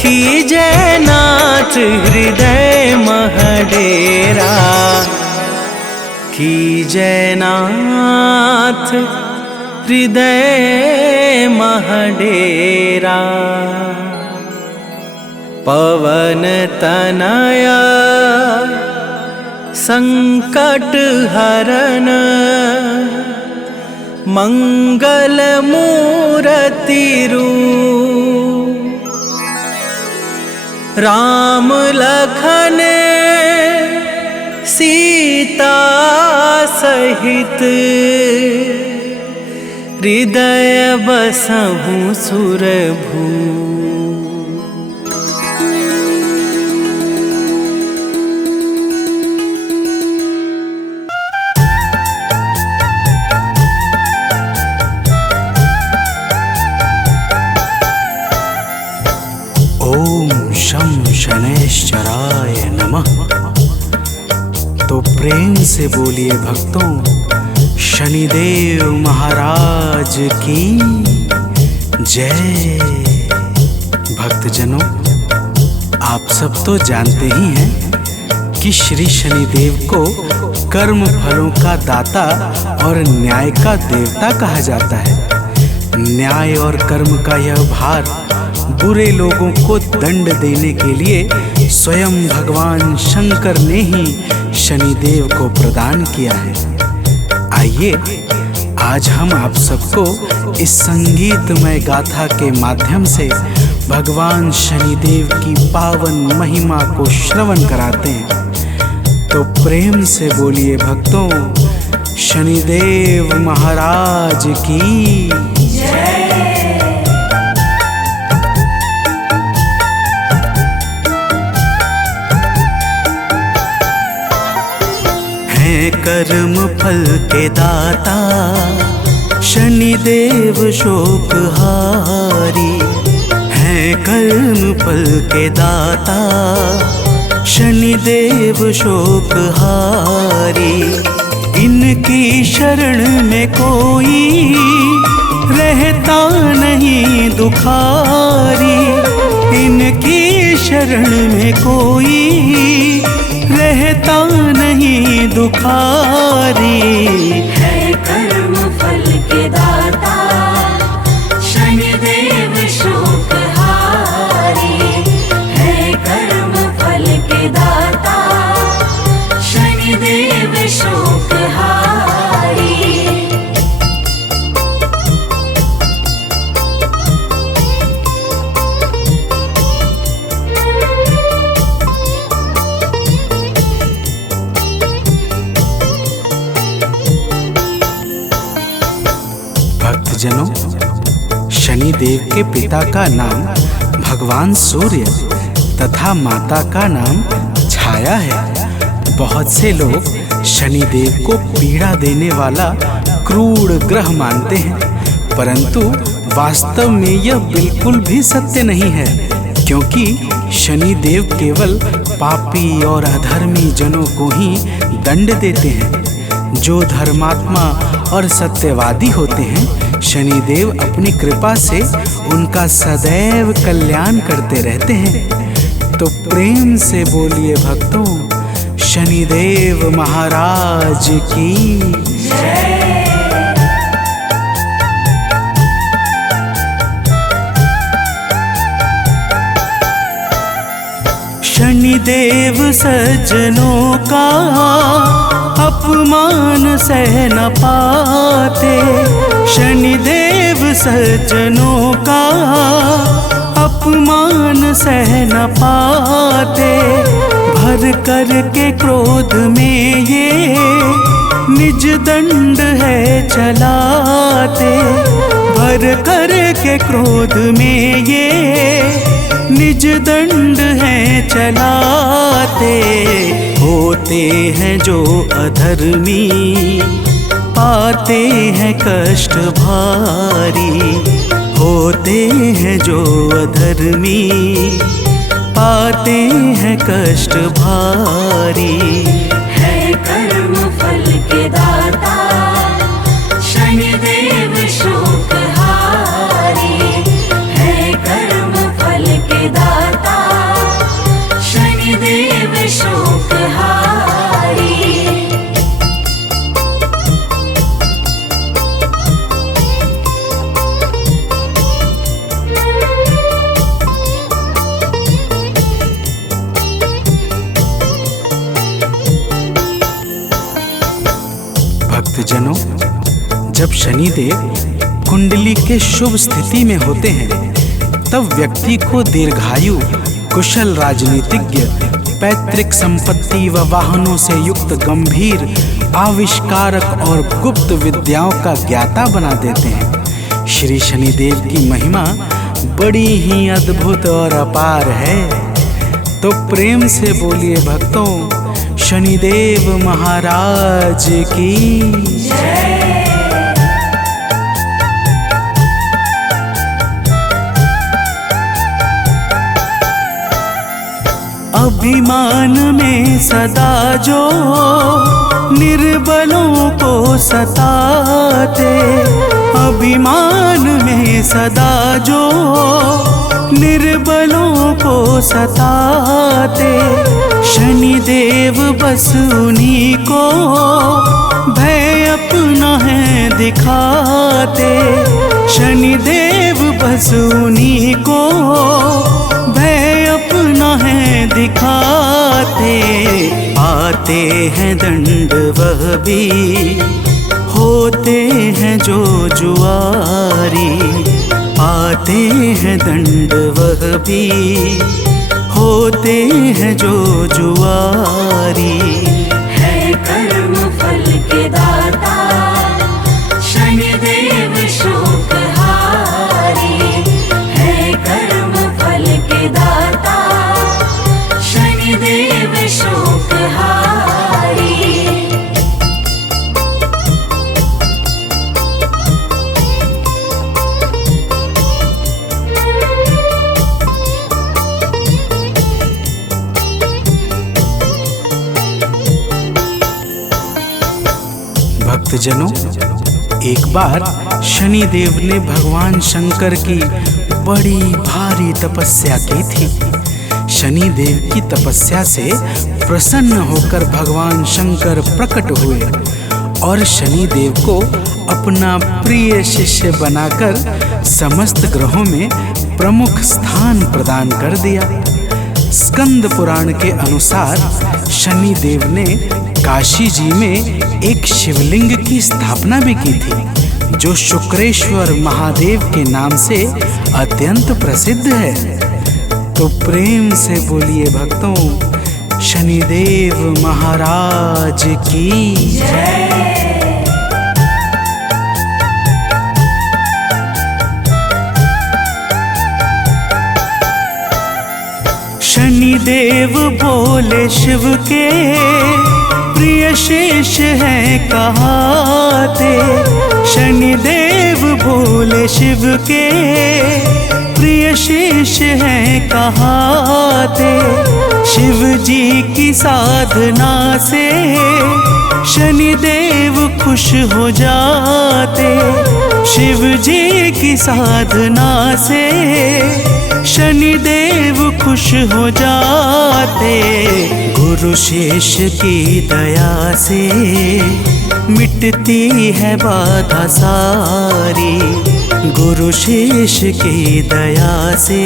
कीजै नाथ हृदय मह डेरा। कीजै नाथ हृदय मह डेरा। पवन तनया संकट हरन, मंगल मूरति रूप। राम लखन सीता सहित, हृदय बसहु सुरभू। शनैश्चराय नमः। तो प्रेम से बोलिए भक्तों, शनिदेव महाराज की जय। भक्तजनों, आप सब तो जानते ही हैं कि श्री शनिदेव को कर्म फलों का दाता और न्याय का देवता कहा जाता है। न्याय और कर्म का यह भार बुरे लोगों को दंड देने के लिए स्वयं भगवान शंकर ने ही शनिदेव को प्रदान किया है। आइए आज हम आप सबको इस संगीतमय गाथा के माध्यम से भगवान शनिदेव की पावन महिमा को श्रवण कराते हैं। तो प्रेम से बोलिए भक्तों, शनिदेव महाराज की जय। कर्म फल के दाता शनिदेव शोकहारी है। कर्म फल के दाता शनिदेव शोकहारी। इनकी शरण में कोई रहता नहीं दुखारी। इनकी शरण में कोई रहता नहीं दुखारी। है कर्म फल के दाता शनिदेव शोकहारी। है कर्म फल के दाता शनिदेव शोकहारी। भक्तजनों, शनिदेव के पिता का नाम भगवान सूर्य तथा माता का नाम छाया है। बहुत से लोग शनिदेव को पीड़ा देने वाला क्रूर ग्रह मानते हैं, परंतु वास्तव में यह बिल्कुल भी सत्य नहीं है। क्योंकि शनि देव केवल पापी और अधर्मी जनों को ही दंड देते हैं। जो धर्मात्मा और सत्यवादी होते हैं, शनि देव अपनी कृपा से उनका सदैव कल्याण करते रहते हैं। तो प्रेम से बोलिए भक्तों, शनिदेव महाराज की जय। शनिदेव सज्जनों का अपमान सह न पाते। शनिदेव सज्जनों का अपमान सह न पाते। भर कर के क्रोध में ये निज दंड है चलाते। भर कर के क्रोध में ये निज दंड है चलाते। होते हैं जो अधर्मी, पाते हैं कष्ट भारी। होते हैं जो अधर्मी, पाते हैं कष्ट भारी। है कर्म फल के दाता शनिदेव शोकहारी। है कर्म फल के दाता शनिदेव शोकहारी। भक्तजनों, जब शनिदेव कुंडली के शुभ स्थिति में होते हैं, तब व्यक्ति को दीर्घायु, कुशल राजनीतिज्ञ, पैतृक संपत्ति व वाहनों से युक्त गंभीर, आविष्कारक और गुप्त विद्याओं का ज्ञाता बना देते हैं। श्री शनिदेव की महिमा बड़ी ही अद्भुत और अपार है। तो प्रेम से बोलिए भक्तों, शनिदेव महाराज की जय। अभिमान में सदा जो निर्बलों को सताते। अभिमान में सदा जो निर्बलों को सताते। शनिदेव बस उन्हीं को भय अपना है दिखाते। शनिदेव बस उन्हीं को भय अपना है दिखाते। आते हैं दंड वह भी होते हैं जो जुआरी। आते हैं दंड वह भी होते हैं जो जुआरी। है कर्म फल के दाता शनिदेव शोकहारी। है कर्म फल के दाता शनिदेव शोकहारी। भक्तजनों, एक बार शनिदेव ने भगवान शंकर की बड़ी भारी तपस्या की थी। शनिदेव की तपस्या से प्रसन्न होकर भगवान शंकर प्रकट हुए और शनिदेव को अपना प्रिय शिष्य बनाकर समस्त ग्रहों में प्रमुख स्थान प्रदान कर दिया। स्कंद पुराण के अनुसार शनिदेव ने काशी जी में एक शिवलिंग की स्थापना भी की थी, जो शुक्रेश्वर महादेव के नाम से अत्यंत प्रसिद्ध है। तो प्रेम से बोलिए भक्तों, शनिदेव महाराज की जय। शनिदेव बोले शिव के प्रिय शेष हैं कहाते। शनिदेव बोले शिव के प्रिय शिष्य हैं कहाते, शिव जी की साधना से शनिदेव खुश हो जाते। शिव जी की साधना से शनिदेव खुश हो जाते। गुरु शिष्य की दया से मिटती है बाधा सारी, गुरु शिष्य की दया से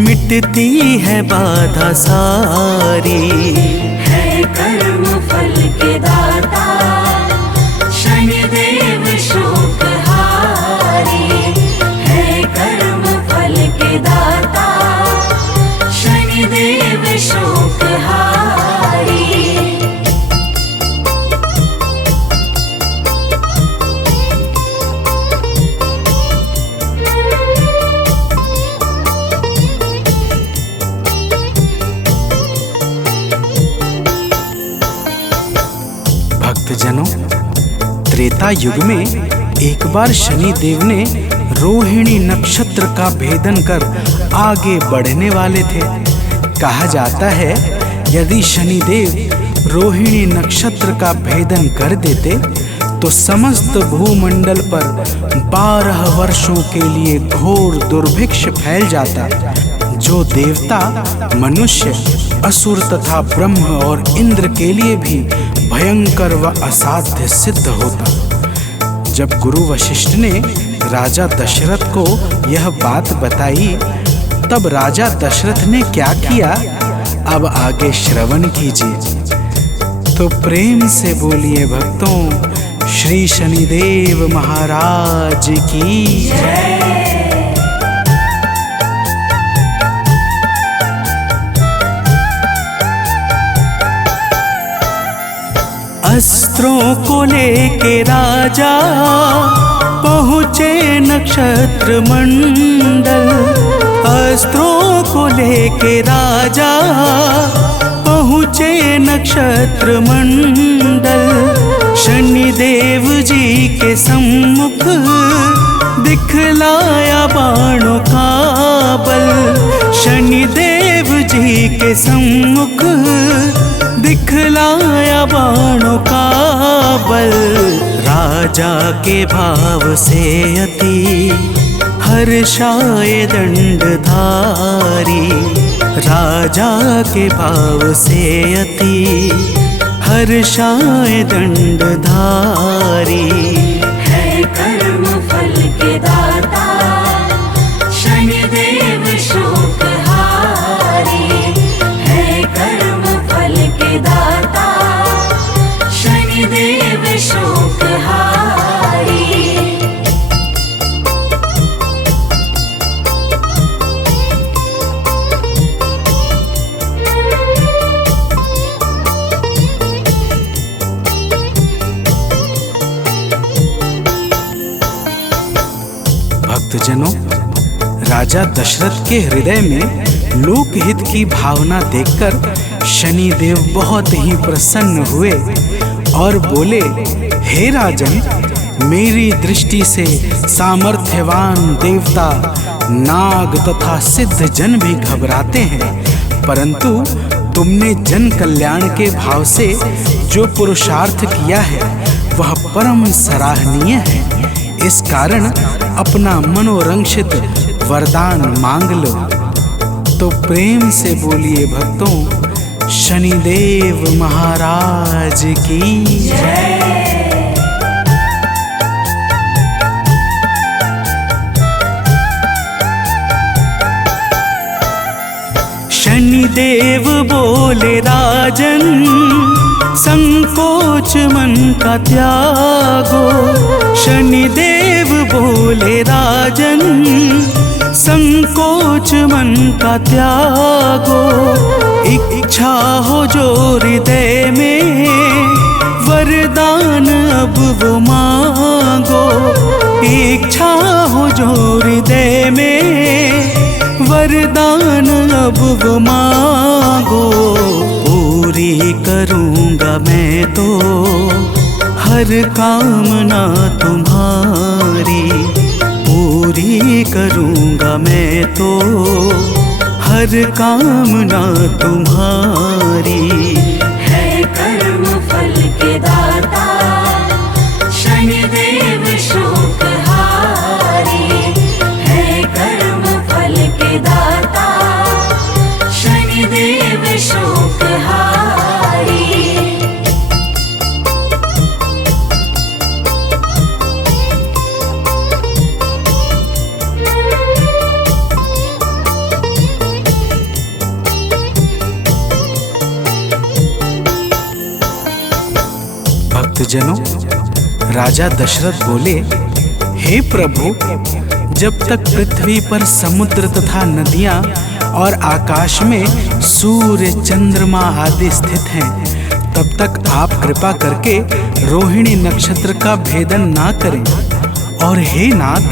मिटती है बाधा सारी। है कर्म फल के दाता शनिदेव शोक हारी, है कर्म फल के दाता शनिदेव शोक हारी। भक्तजनों, त्रेता युग में एक बार शनि देव ने रोहिणी नक्षत्र का भेदन कर आगे बढ़ने वाले थे। कहा जाता है यदि शनिदेव रोहिणी नक्षत्र का भेदन कर देते तो समस्त भूमंडल पर 12 वर्षों के लिए घोर दुर्भिक्ष फैल जाता, जो देवता, मनुष्य, असुर तथा ब्रह्म और इंद्र के लिए भी भयंकर व असाध्य सिद्ध होता। जब गुरु वशिष्ठ ने राजा दशरथ को यह बात बताई, तब राजा दशरथ ने क्या किया, अब आगे श्रवण कीजिए। तो प्रेम से बोलिए भक्तों, श्री शनिदेव महाराज की जय। अस्त्रों को लेके राजा पहुँचे नक्षत्र मंडल, अस्त्रों को लेके राजा पहुँचे नक्षत्र मंडल। शनिदेव जी के सम्मुख दिखलाया बाणों का बल, शनिदेव जी के सम्मुख दिखलाया बाणों का बल। राजा के भाव से अति हर्षाए दंडधारी, राजा के भाव से अति हर्षाए दंडधारी। है कर्म फल के दाता शनिदेव शोक हारी, है कर्म फल के दाता शनिदेव शोक हारी। भक्तजनों, राजा दशरथ के हृदय में लोकहित की भावना देखकर शनिदेव बहुत ही प्रसन्न हुए और बोले, हे राजन, मेरी दृष्टि से सामर्थ्यवान देवता, नाग तथा सिद्ध जन भी घबराते हैं, परंतु तुमने जन कल्याण के भाव से जो पुरुषार्थ किया है वह परम सराहनीय है। इस कारण अपना मनोरंक्षित वरदान मांग लो। तो प्रेम से बोलिए भक्तों, शनिदेव महाराज की जय। शनिदेव बोले, राजन संकोच मन का त्यागो। शनिदेव बोले, राजन संकोच मन का त्यागो। इच्छा हो जो हृदय में, वरदान अब वो मांगो। इच्छा हो जो हृदय में, वरदान अब वो मांगो। पूरी करूँगा मैं तो हर कामना तुम्हारी, पूरी करूँगा मैं तो हर कामना तुम्हारी। है कर्म फल के दाता शनिदेव शोकहारी। है कर्म फल के दाता शनिदेव शोकहारी। भक्तजनों, राजा दशरथ बोले, हे प्रभु, जब तक पृथ्वी पर समुद्र तथा नदियां और आकाश में सूर्य चंद्रमा आदि स्थित हैं, तब तक आप कृपा करके रोहिणी नक्षत्र का भेदन ना करें। और हे नाथ,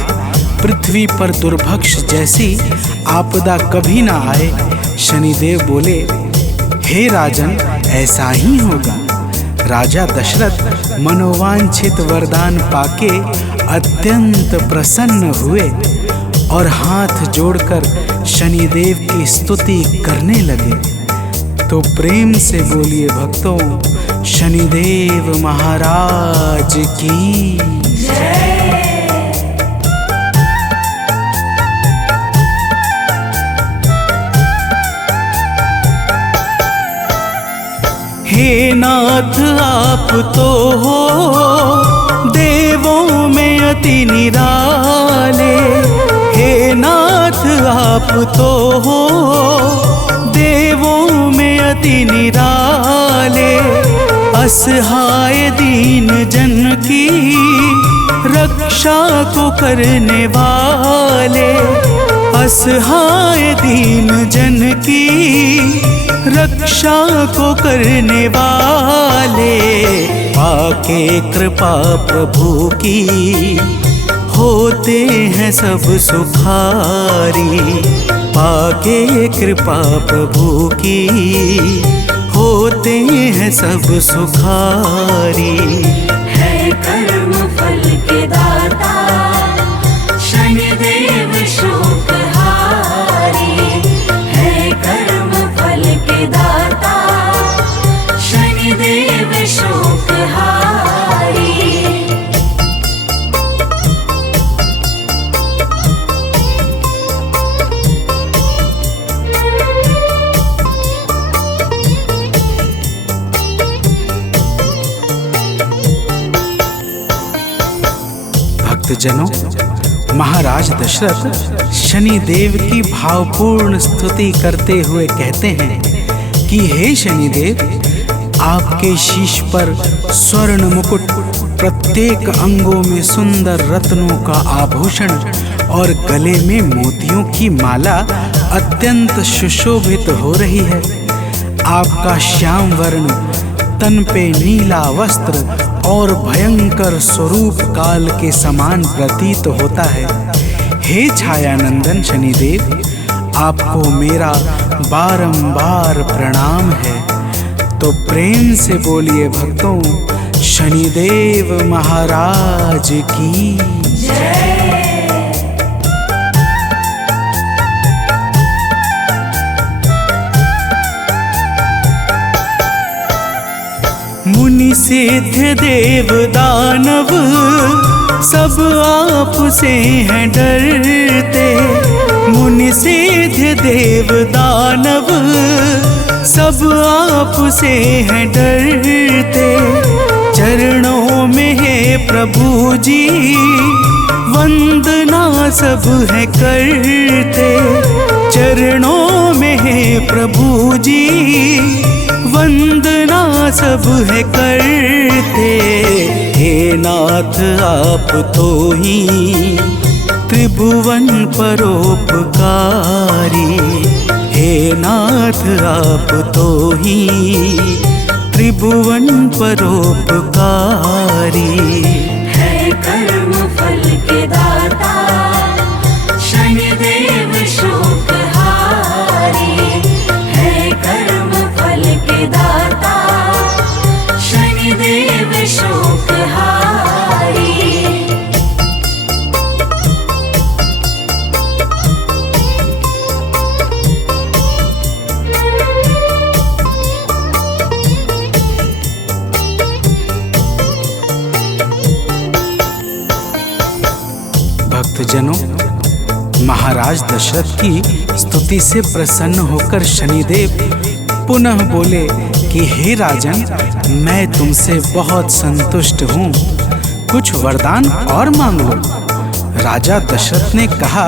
पृथ्वी पर दुर्भक्ष जैसी आपदा कभी ना आए। शनिदेव बोले, हे राजन, ऐसा ही होगा। राजा दशरथ मनोवांछित वरदान पाके अत्यंत प्रसन्न हुए और हाथ जोड़कर शनिदेव की स्तुति करने लगे। तो प्रेम से बोलिए भक्तों, शनिदेव महाराज की जय। हे नाथ, आप तो हो देवों में अति निराले। हे नाथ, आप तो हो देवों में अति निराले। असहाय दीन जन की रक्षा को करने वाले। असहाय दीन जन की रक्षा को करने वाले। पाके कृपा प्रभु की होते हैं सब सुखारी। पाके कृपा प्रभु की होते हैं सब सुखारी। है कर्म फल के दाता शनिदेव शोकहारी। है कर्म फल के दाता शनिदेव शोकहारी। भक्तजनों, महाराज दशरथ शनिदेव की भावपूर्ण स्तुति करते हुए कहते हैं कि हे शनिदेव, आपके शीश पर स्वर्ण मुकुट, प्रत्येक अंगों में सुंदर रत्नों का आभूषण और गले में मोतियों की माला अत्यंत सुशोभित हो रही है। आपका श्याम वर्ण, तन पे नीला वस्त्र और भयंकर स्वरूप काल के समान प्रतीत होता है। हे छायानंदन शनिदेव, आपको मेरा बारंबार प्रणाम है। तो प्रेम से बोलिए भक्तों, शनिदेव महाराज की जय। मुनि सिद्ध देव दानव सब आप से हैं डरते। मुनि सिद्ध देव दानव सब आप से हैं डरते। चरणों में है प्रभु जी वंदना सब है करते। चरणों में है प्रभु जी वंदना सब है करते। हे नाथ, आप तो ही त्रिभुवन परोपकारी। हे नाथ, आप तो ही त्रिभुवन परोपकारी। है कर्म फल के दाता शनिदेव शोकहारी। है कर्म फल के दाता शनिदेव शोकहारी। महाराज दशरथ की स्तुति से प्रसन्न होकर शनिदेव पुनः बोले कि हे राजन, मैं तुमसे बहुत संतुष्ट हूँ, कुछ वरदान और मांग लो। राजा दशरथ ने कहा,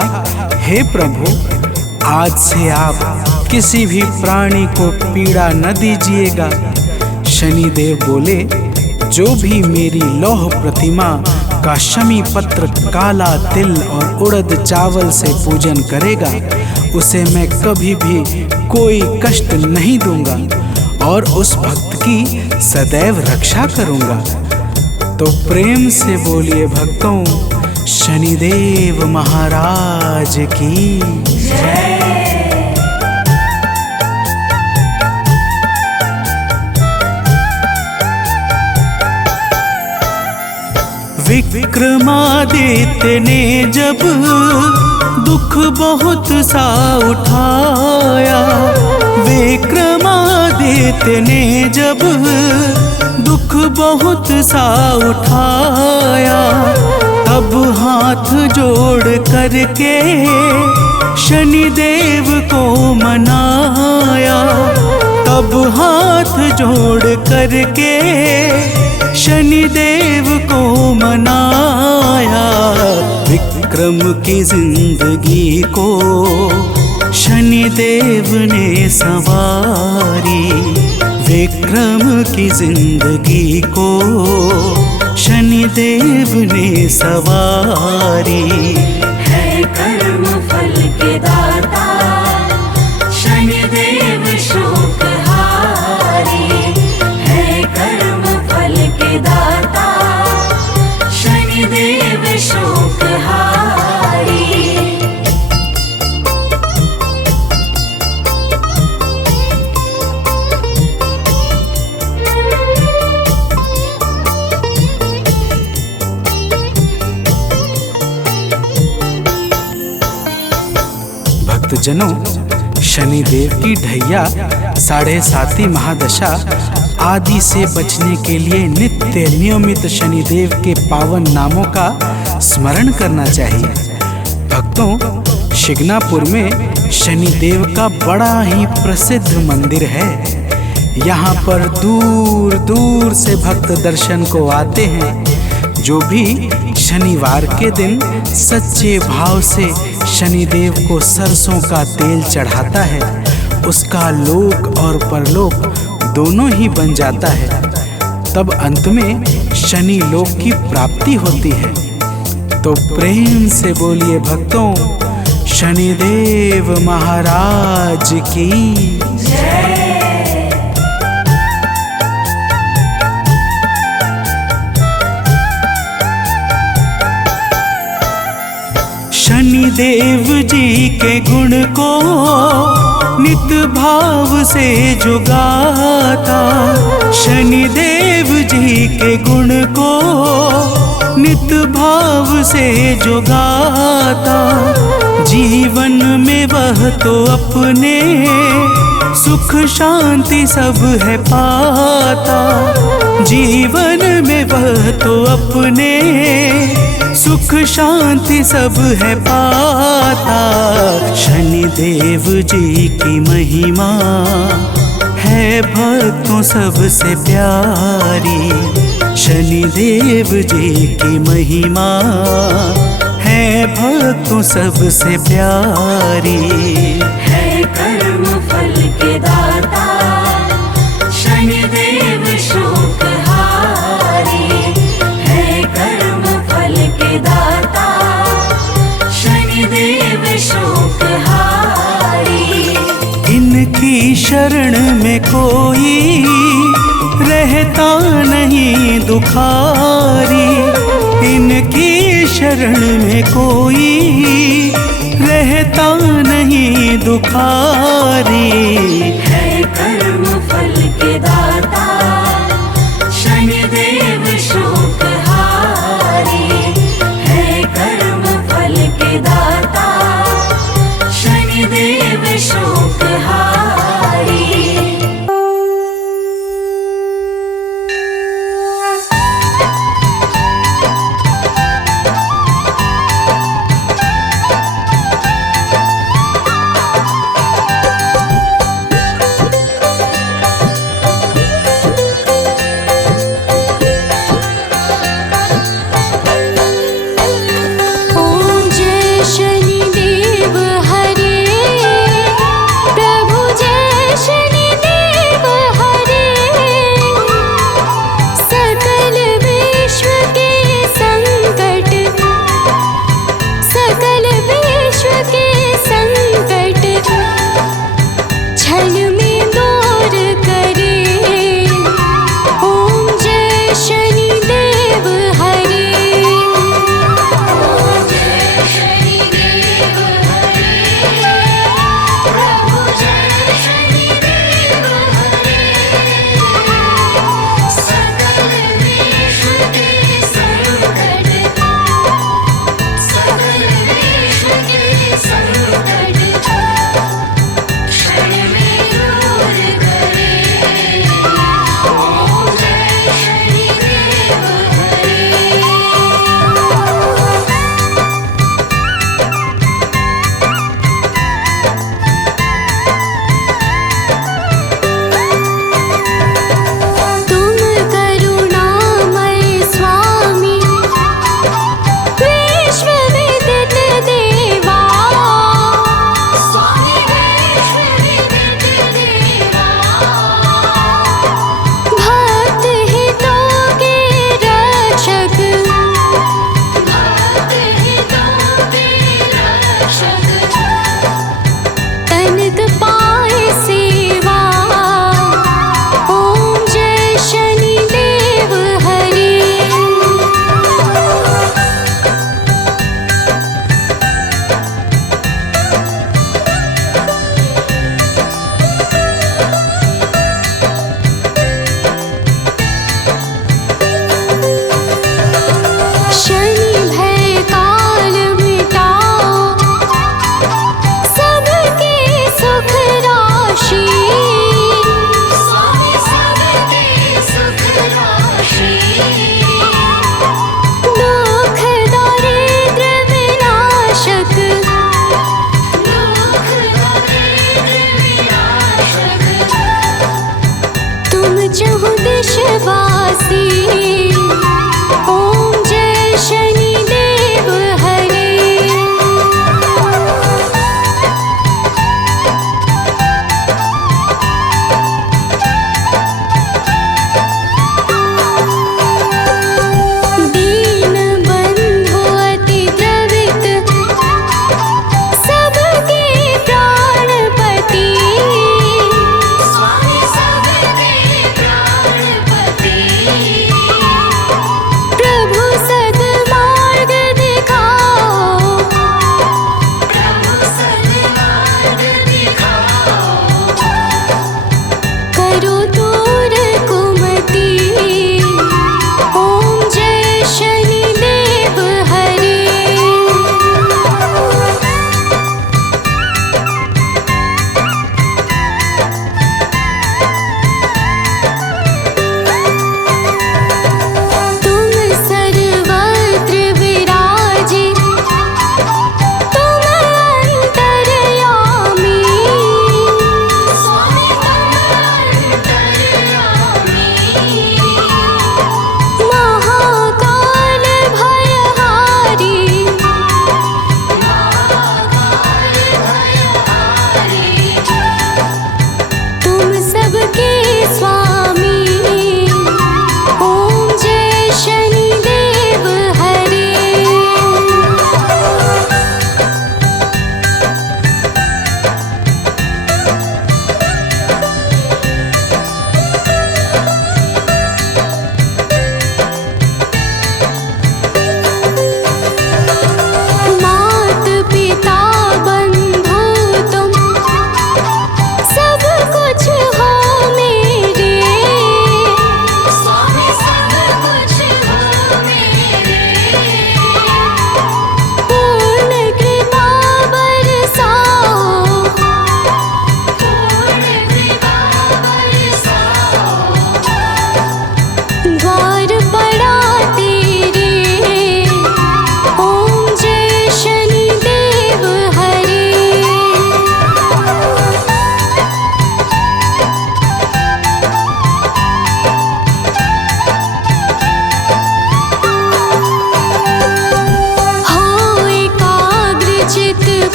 हे प्रभु, आज से आप किसी भी प्राणी को पीड़ा न दीजिएगा। शनिदेव बोले, जो भी मेरी लौह प्रतिमा का शमी पत्र, काला तिल और उड़द चावल से पूजन करेगा, उसे मैं कभी भी कोई कष्ट नहीं दूंगा और उस भक्त की सदैव रक्षा करूंगा। तो प्रेम से बोलिए भक्तों, शनिदेव महाराज की जय। विक्रमादित्य ने जब दुख बहुत सा उठाया, विक्रमादित्य ने जब दुख बहुत सा उठाया, तब हाथ जोड़ करके शनिदेव को मनाया, तब हाथ जोड़ करके शनिदेव को मनाया। विक्रम की जिंदगी को शनिदेव ने संवारी, विक्रम की जिंदगी को शनिदेव ने संवारी। है कर्म फल के दाता शनिदेव शोक हारी, है कर्म फल के दाता शनिदेव शोक हारी। भक्तजनों, शनिदेव की ढैया, साढ़े साती महादशा आदि से बचने के लिए नित्य नियमित शनिदेव के पावन नामों का स्मरण करना चाहिए। भक्तों, शिग्नापुर में शनिदेव का बड़ा ही प्रसिद्ध मंदिर है। यहाँ पर दूर दूर से भक्त दर्शन को आते हैं। जो भी शनिवार के दिन सच्चे भाव से शनिदेव को सरसों का तेल चढ़ाता है, उसका लोक और परलोक दोनों ही बन जाता है। तब अंत में शनि लोक की प्राप्ति होती है। तो प्रेम से बोलिए भक्तों, शनिदेव महाराज की जय। शनिदेव जी के गुण को नित भाव से जो गाता, शनिदेव जी के गुण को नित भाव से जो गाता, जीवन में वह तो अपने सुख शांति सब है पाता, जीवन में वह तो अपने सुख शांति सब है पाता। शनिदेव जी की महिमा है भक्तों सबसे प्यारी, शनिदेव जी की महिमा है भक्तों सबसे प्यारी। है कर्म फल के दाता शनिदेव शोक हारी, है कर्म फल के दाता शनिदेव शोक हारी। इनकी शरण में कोई रहता नहीं दुखारी, इनकी शरण में कोई रहता नहीं दुखारी। है कर्म फल के दाता शनिदेव शोक हारी, है कर्म फल के दाता शनिदेव शोक हारी।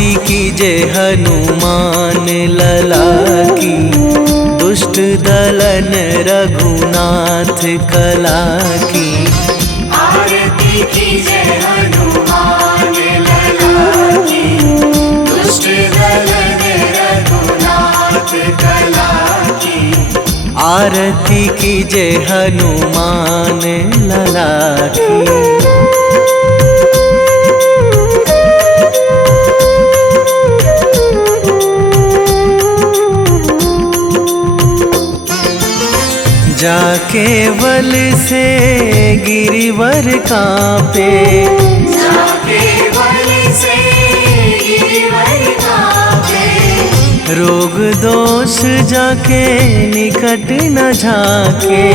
आरती कीजे हनुमान लला की, दुष्ट दलन रघुनाथ कला की। आरती कीजे हनुमान लला की, दुष्ट दलन रघुनाथ कला की। आरती कीजे हनुमान लला की। जाके बल से गिरिवर कांपे, जाके बल से गिरिवर कांपे। रोग दोष जाके निकट न झाके,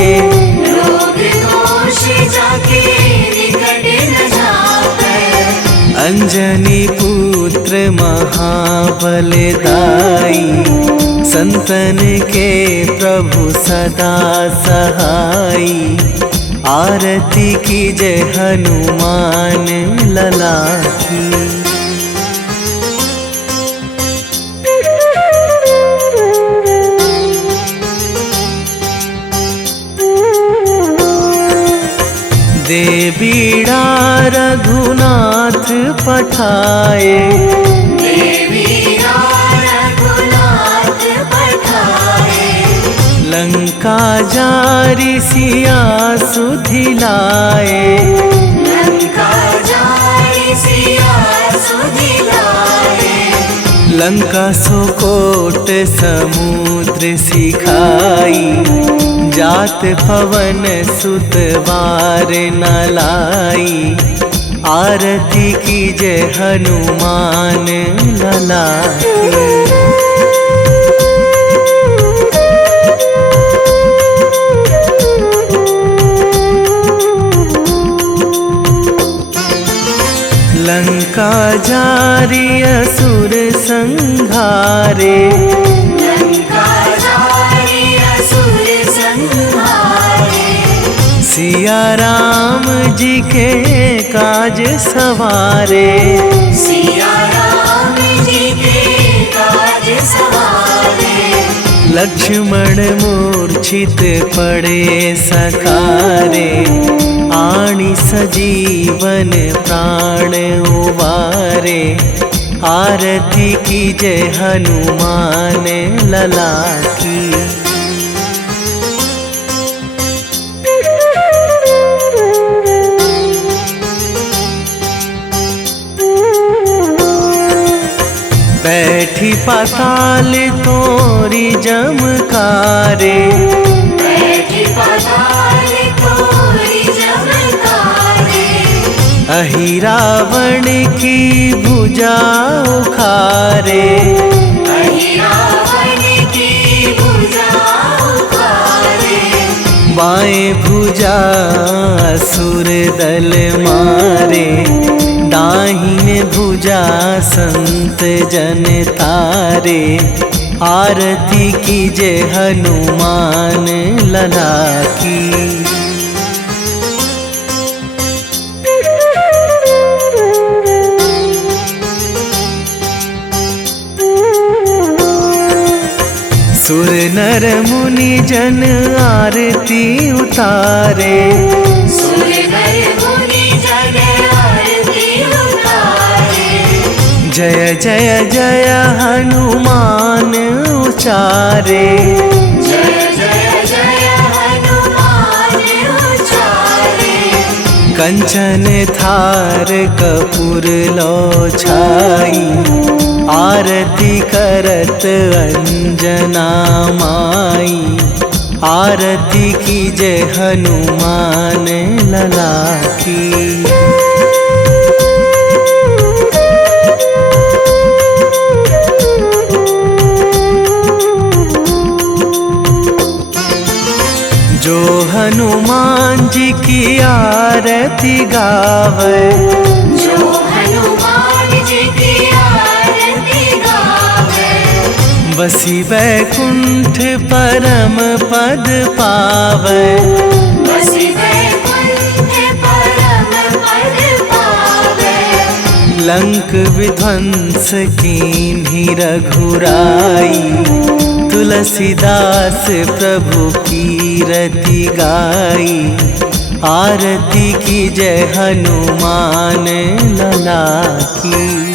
रोग दोष जाके निकट न झाके। अंजनी पुत्र महाबलदाई, संतन के प्रभु सदा सहाई। आरती कीजे हनुमान लला की। दे बीड़ा रघुनाथ पठाए, लंका जारी सिया सुधिलाए। लंका जारी सिया सुधिलाए। लंका सुकोट समुद्र सिखाई, जात पवन सुत बार न लाई। आरती कीजे हनुमान लला की। लंका जारी असुर संहारे, लंका जारी असुर संहारे। सिया राम जी के काज सवारे, सिया राम जी के काज सवारे। लक्ष्मण मूर्छित पड़े सकारे, आणी सजीवन प्राण उबारे। आरती कीजे हनुमान लला की। बैठी पाताल तोरी जमकारे, बैठी पाताल तोरी जमकारे। अहि रावण की भुजा उखारे, अहि रावण की भुजा उखारे। बाएं भुजा असुर दल मारे, दाहिने भुजा संत जन तारे। आरती कीजे हनुमान लला की। सुर नर मुनि जन आरती उतारे, सुर नर मुनि जन आरती उतारे। जय जय जय हनुमान उचारे, जय जय जय हनुमान उचारे। कंचन थार कपूर लो छाई, आरती करत अंजना माई। आरती कीजे हनुमान लला की। जो हनुमान जी की आरती गावे, जो हनुमान जी की आरती गावे। बसी वैकुंठ परम पद पावे, बसी वैकुंठ परम पद पावे। लंक विध्वंस कीन्ही रघुराई, तुलसीदास प्रभु कीरति गाई। आरती की जय हनुमान लला की।